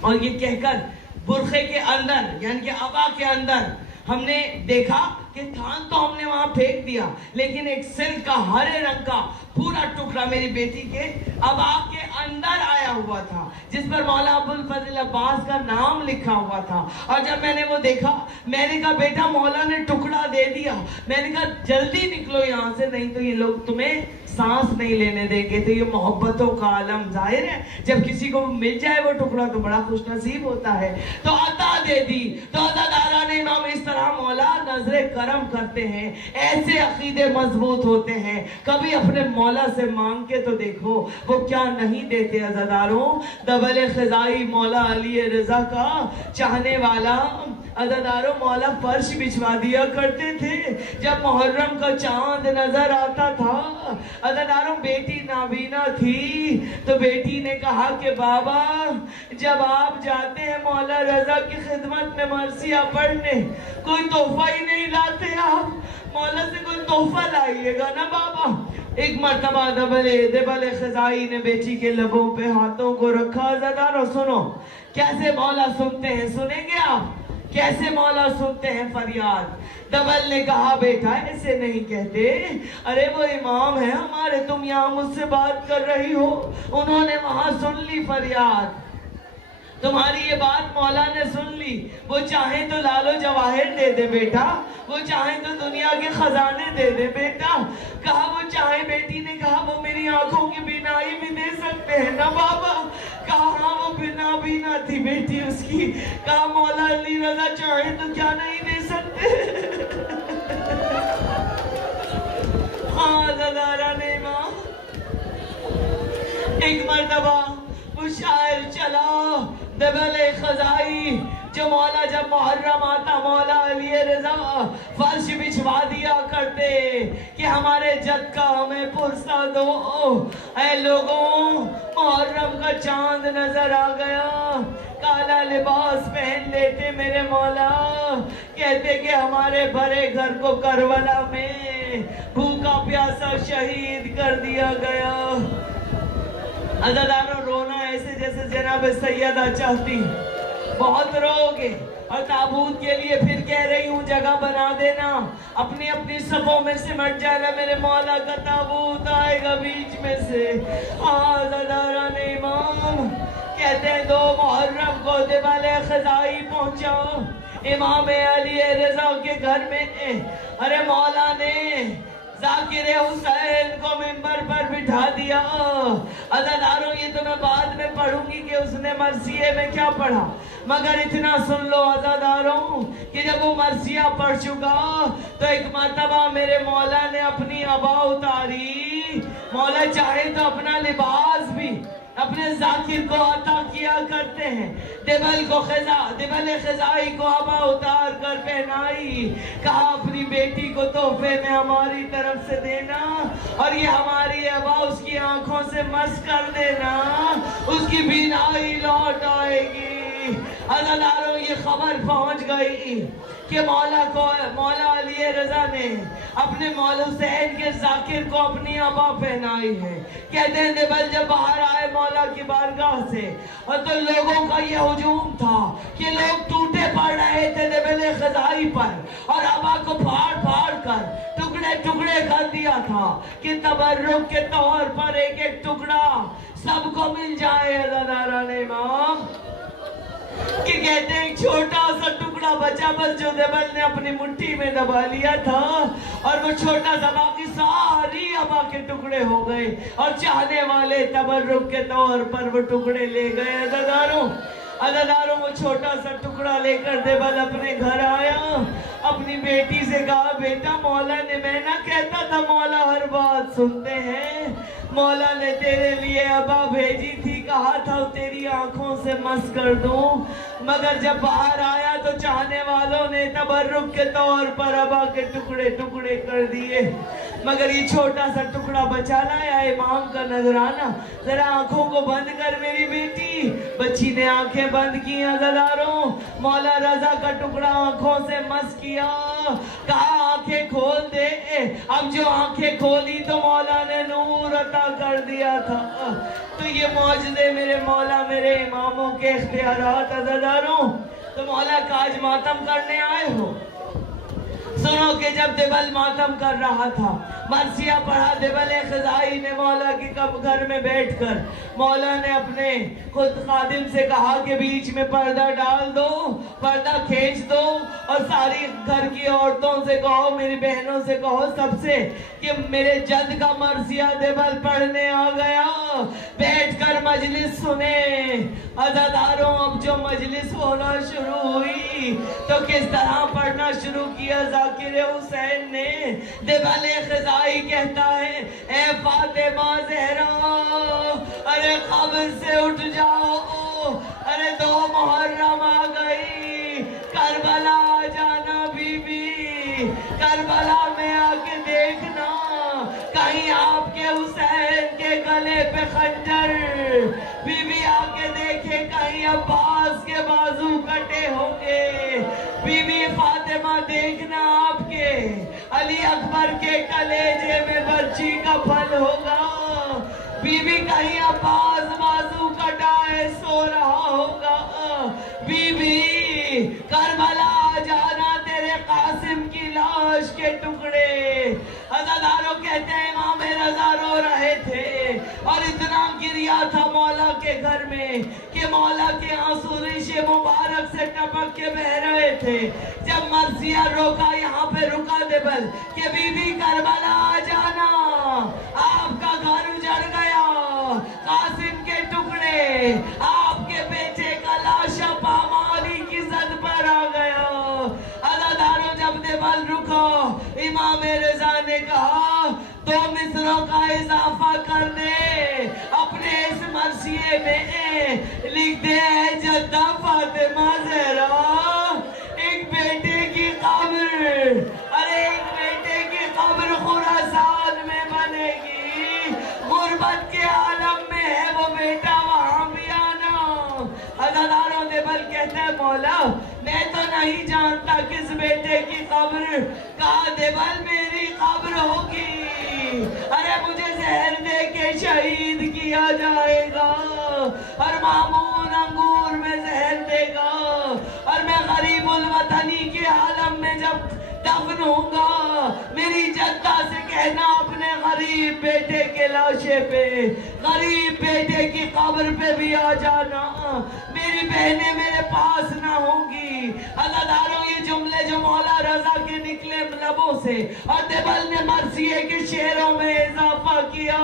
اور یہ کہہ کر برقعے کے اندر یعنی کہ عبا کے اندر ہم نے دیکھا کہ تھان تو ہم نے وہاں پھینک دیا، لیکن ایک سلک کا ہرے رنگ کا پورا ٹکڑا میری بیٹی کے ابا کے اندر آیا ہوا تھا، جس پر مولا ابوالفضل عباس کا نام لکھا ہوا تھا۔ اور جب میں نے وہ دیکھا، میں نے کہا بیٹا مولا نے ٹکڑا دے دیا، میں نے کہا جلدی نکلو یہاں سے، نہیں تو یہ لوگ تمہیں سانس نہیں لینے دیں گے۔ تو یہ محبتوں کا عالم ظاہر ہے، جب کسی کو مل جائے وہ ٹکڑا تو بڑا خوش نصیب ہوتا ہے، تو عطا دے دی۔ تو عزاداران امام اس طرح مولا نظر کرم کرتے ہیں، ایسے عقیدے مضبوط ہوتے ہیں۔ کبھی اپنے مولا سے مانگ کے تو دیکھو وہ کیا نہیں دیتے۔ عزاداروں، دبل خزائی مولا علی رضا کا چاہنے والا، عزاداروں مولا فرش بچھوا دیا کرتے تھے جب محرم کا چاند نظر آتا تھا۔ عزاداروں، بیٹی نابینا تھی تو بیٹی نے کہا کہ بابا جب آپ جاتے ہیں مولا رضا کی خدمت میں مرثیہ پڑھنے، کوئی تحفہ ہی نہیں لاتے، آپ مولا سے کوئی تحفہ لائیے گا نا بابا۔ ایک مرتبہ دبل خزائی نے بیٹی کے لبوں پہ ہاتھوں کو رکھا۔ عزاداروں سنو کیسے مولا سنتے ہیں، سنیں گے آپ کیسے مولا سنتے ہیں فریاد۔ دبل نے کہا بیٹا ایسے نہیں کہتے، ارے وہ امام ہے ہمارے، تم یہاں مجھ سے بات کر رہی ہو، انہوں نے وہاں سن لی فریاد، تمہاری یہ بات مولا نے سن لی، وہ چاہیں تو لالو جواہر دے دے بیٹا، وہ چاہیں تو دنیا کے خزانے دے دے بیٹا۔ کہا وہ چاہے، بیٹی نے کہا وہ میری آنکھوں کی بینائی بھی دے سکتے ہیں نا بابا۔ کہا ہاں وہ نابینا تھی بیٹی اس کی۔ کہا مولا علی رضا چاہیں تو کیا نہیں دے سکتے۔ ہاں عزاداران امام، ایک مرتبہ وہ شاعر چلا دبل خزائی، جو مولا جب محرم آتا مولا علی رضا فرش بچھوا دیا کرتے کہ ہمارے جد کا ہمیں پرسہ دو۔ اے لوگوں، محرم کا چاند نظر آ گیا، کالا لباس پہن لیتے میرے مولا، کہتے کہ ہمارے بھرے گھر کو کربلا میں بھوکا پیاسا شہید کر دیا گیا۔ عزاداروں، رونا ایسے جیسے جناب سیدہ چاہتی، بہت رو گے، اور تابوت کے لیے پھر کہہ رہی ہوں جگہ بنا دینا، اپنی اپنی صفوں میں سمٹ جانا، میرے مولا کا تابوت آئے گا بیچ میں سے۔ عزاداران امام کہتے ہیں 2 محرم کو دبل خزائی پہنچا امام علی رضا کے گھر میں۔ ارے مولا نے ذاکر حسین کو منبر پر بٹھا دیا۔ عزاداروں، یہ تو میں بعد میں پڑھوں گی کہ اس نے مرثیے میں کیا پڑھا، مگر اتنا سن لو عزاداروں کہ جب وہ مرثیہ پڑھ چکا تو ایک مرتبہ میرے مولا نے اپنی عبا اتاری۔ مولا چاہے تو اپنا لباس بھی اپنے ذاکر کو عطا کیا کرتے ہیں۔ دبل خزائی کو عبا اتار کر پہنائی، کہا اپنی بیٹی کو تحفے میں ہماری طرف سے دینا، اور یہ ہماری عبا اس کی آنکھوں سے مس کر دینا، اس کی بینائی لوٹ آئے گی۔ عزاداروں، یہ خبر پہنچ گئی کہ مولا علی رضا نے اپنے مولا حسین کے ذاکر کو اپنی عبا پہنائی ہے۔ کہتے ہیں دبل جب باہر آئے مولا کی بارگاہ سے، اور تو لوگوں کا یہ ہجوم تھا کہ لوگ ٹوٹے پڑ رہے تھے دبل خزائی پر، اور عبا کو پھاڑ پھاڑ کر ٹکڑے ٹکڑے کر دیا تھا کہ تبرک کے طور پر ایک ایک ٹکڑا سب کو مل جائے۔ عزاداران امام کہ کہتے ہیں ایک چھوٹا سا ٹکڑا بچا بس، جو دبل نے اپنی مٹھی میں دبا لیا تھا، اور وہ چھوٹا سا باقی ساری عبا کے ٹکڑے ہو گئے، اور چاہنے والے تبرک کے طور پر وہ ٹکڑے لے گئے۔ عزاداروں، وہ چھوٹا سا ٹکڑا لے کر دبل اپنے گھر آیا، اپنی بیٹی سے کہا بیٹا مولا نے، میں نہ کہتا تھا مولا ہر بات سنتے ہیں، مولا نے تیرے لیے عبا بھیجی تھی، کہا تھا تیری آنکھوں سے مس کر دوں، مگر جب باہر آیا تو چاہنے والوں نے تبرک کے طور پر عبا کے ٹکڑے ٹکڑے کر دیے، مگر یہ چھوٹا سا ٹکڑا بچا لایا امام کا نذرانہ۔ ذرا آنکھوں کو بند کر میری بیٹی۔ بچی نے آنکھیں بند کی۔ عزاداروں، مولا رضا کا ٹکڑا آنکھوں سے مس کیا، کہا آنکھیں کھول دے۔ اب جو آنکھیں کھولی تو مولا نے نور عطا کر دیا تھا۔ تو یہ معجزے میرے مولا میرے اماموں کے اختیارات۔ عزاداروں، تو مولا کا آج ماتم کرنے آئے ہو، کہ جب دیبل ماتم کر رہا تھا، مرثیہ پڑھا، دیبل خزائی نے مولا کے گھر میں بیٹھ کر مولا نے اپنے خود خادم سے کہا کہ بیچ میں پردہ ڈال دو، پردہ کھینچ دو، اور ساری گھر کی عورتوں سے کہو، میری بہنوں سے کہو، سب سے، کہ میرے جد کا مرثیہ دیبل پڑھنے آ گیا، بیٹھ کر مجلس سنے۔ عزاداروں، اب جو مجلس ہونا شروع ہوئی تو کس طرح پڑھنا شروع کیا ذاکر حسین نے۔ دیبل خزائی کہتا ہے، اے فاطمہ زہرا، ارے قبر سے اٹھ جاؤ، ارے 2 محرم آ گئی، کربلا آ جانا بی بی، کربلا میں آ کے دیکھنا کہیں آپ کے حسین کے گلے پہ خنجر، بی بی آ کے دیکھے کہیں عباس کے بازو کٹے ہوں گے، بی بی فاطمہ دیکھنا آپ کے علی اکبر کے کلیجے میں برچی کا پھل ہوگا، بی بی کہیں عباس بازو کٹائے سو رہا ہوگا، بی بی کربلا آ جانا تیرے قاسم کی لاش کے ٹکڑے۔ عزاداروں کہتے ہیں امام رضا رو رہے تھے اور اتنا گریا تھا مولا کے گھر میں کہ مولا کے آنسو ریش مبارک سے ٹپک کے بہ رہے تھے۔ جب مرثیہ روکا، یہاں پہ رکا دیبل کہ بی بی کربلا آ جانا، آپ کا گھر اجڑ گیا، قاسم کے ٹکڑے، آپ کے بیٹے کا لاشا پامالی کی زد پر آ گیا۔ عزاداروں، جب دیبل رکا، امام رضا نے کہا 2 مصروں کا اضافہ کر دے، اپنے اس مرثیے میں لکھ دے، اے جدہ فاطمہ زہرا، ایک بیٹے کی قبر، ارے ایک بیٹے کی قبر خراسان میں بنے گی، غربت کے عالم میں ہے وہ بیٹا، وہاں بھی آنا۔ عزاداروں، دیبل کہتے ہیں مولا میں تو نہیں جانتا کس بیٹے کی قبر، کہا دیبل میری قبر ہوگی، ارے مجھے زہر دے کے شہید کیا جائے گا، اور مامون انگور میں زہر دے گا، اور میں غریب الوطنی کے عالم میں جب دفن ہوں گا، میری جدہ سے کہنا اپنے غریب بیٹے کے لاشے پہ، غریب بیٹے کی قبر پہ بھی آ جانا، میری بہنیں میرے پاس نہ ہوں گی۔ عزاداروں، یہ جملے جو مولا رضا کے نکلے لبوں سے اور دیبل نے مرثیے کے شعروں میں اضافہ کیا،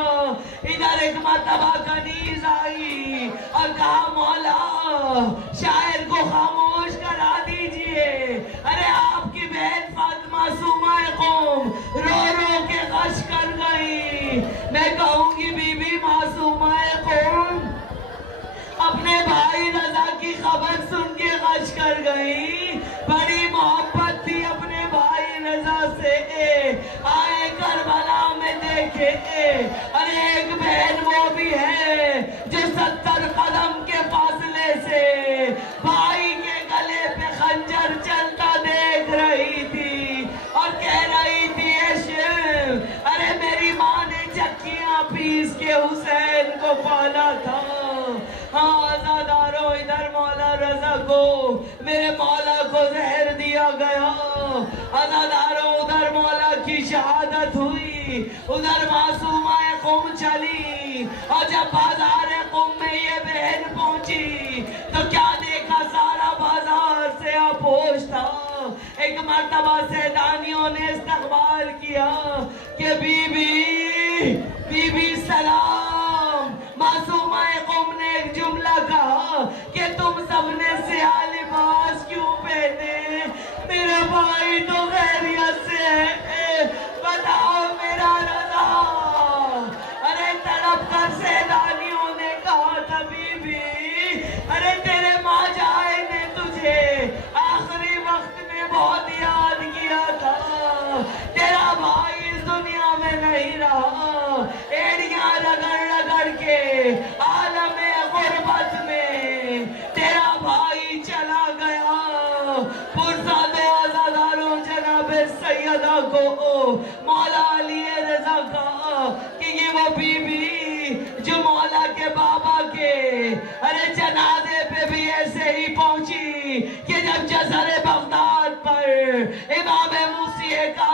ادھر ایک مرتبہ کنیز آئی اور کہا مولا شاعر کو خاموش کرا دیجئے، ارے آپ کی بہن فاطمہ معصومہ قوم رو رو کے غش کر گئی۔ میں کہوں گی بی بی معصومہ قوم اپنے بھائی رضا کی خبر سن کے غش کر گئی، بڑی محبت تھی اپنے بھائی رضا سے، آئے کربلا میں دیکھے، اور ایک بہن وہ بھی ہے جو 70 قدم کے فاصلے سے بھائی کے گلے پہ خنجر چلتا دیکھ رہی تھی اور کہہ رہی تھی ارے میری ماں نے چکیاں پیس کے حسین کو پالا تھا۔ ہاں عزاداروں، ادھر مولا رضا کو، میرے مولا کو زہر دیا گیا، عزاداروں ادھر مولا کی شہادت ہوئی، ادھر معصومہ قوم چلی، اور جب بازار قوم میں یہ بہن پہنچی تو کیا دیکھا، سارا بازار سے آپوش تھا۔ ایک مرتبہ سیدانیوں نے استقبال کیا کہ بی بی سلام۔ معصومہ قوم نے ایک جملہ کہا کہ تم سب نے سیاہ لباس کیوں پہنے، میرے بھائی تو خیریت سے ہے، بتاؤ میرا رضا۔ ارے تڑپ کر سیدانیوں نے کہا تھا بی بی، ارے تیرے ماں جائے نے تجھے آخری وقت میں بہت یاد کیا تھا، تیرا بھائی اس دنیا میں نہیں رہا، ایڑیاں رگڑ رگڑ کے عالم غربت میں تیرا بھائی چلا گیا۔ پرسا دو عزاداروں جناب سیدہ کو مولا علی رضا کا کہ یہ وہ بی بی جو مولا کے بابا کے ارے جنازے پہ بھی ایسے ہی پہنچی کہ جب جزر بغداد پر امام موسیٰ کا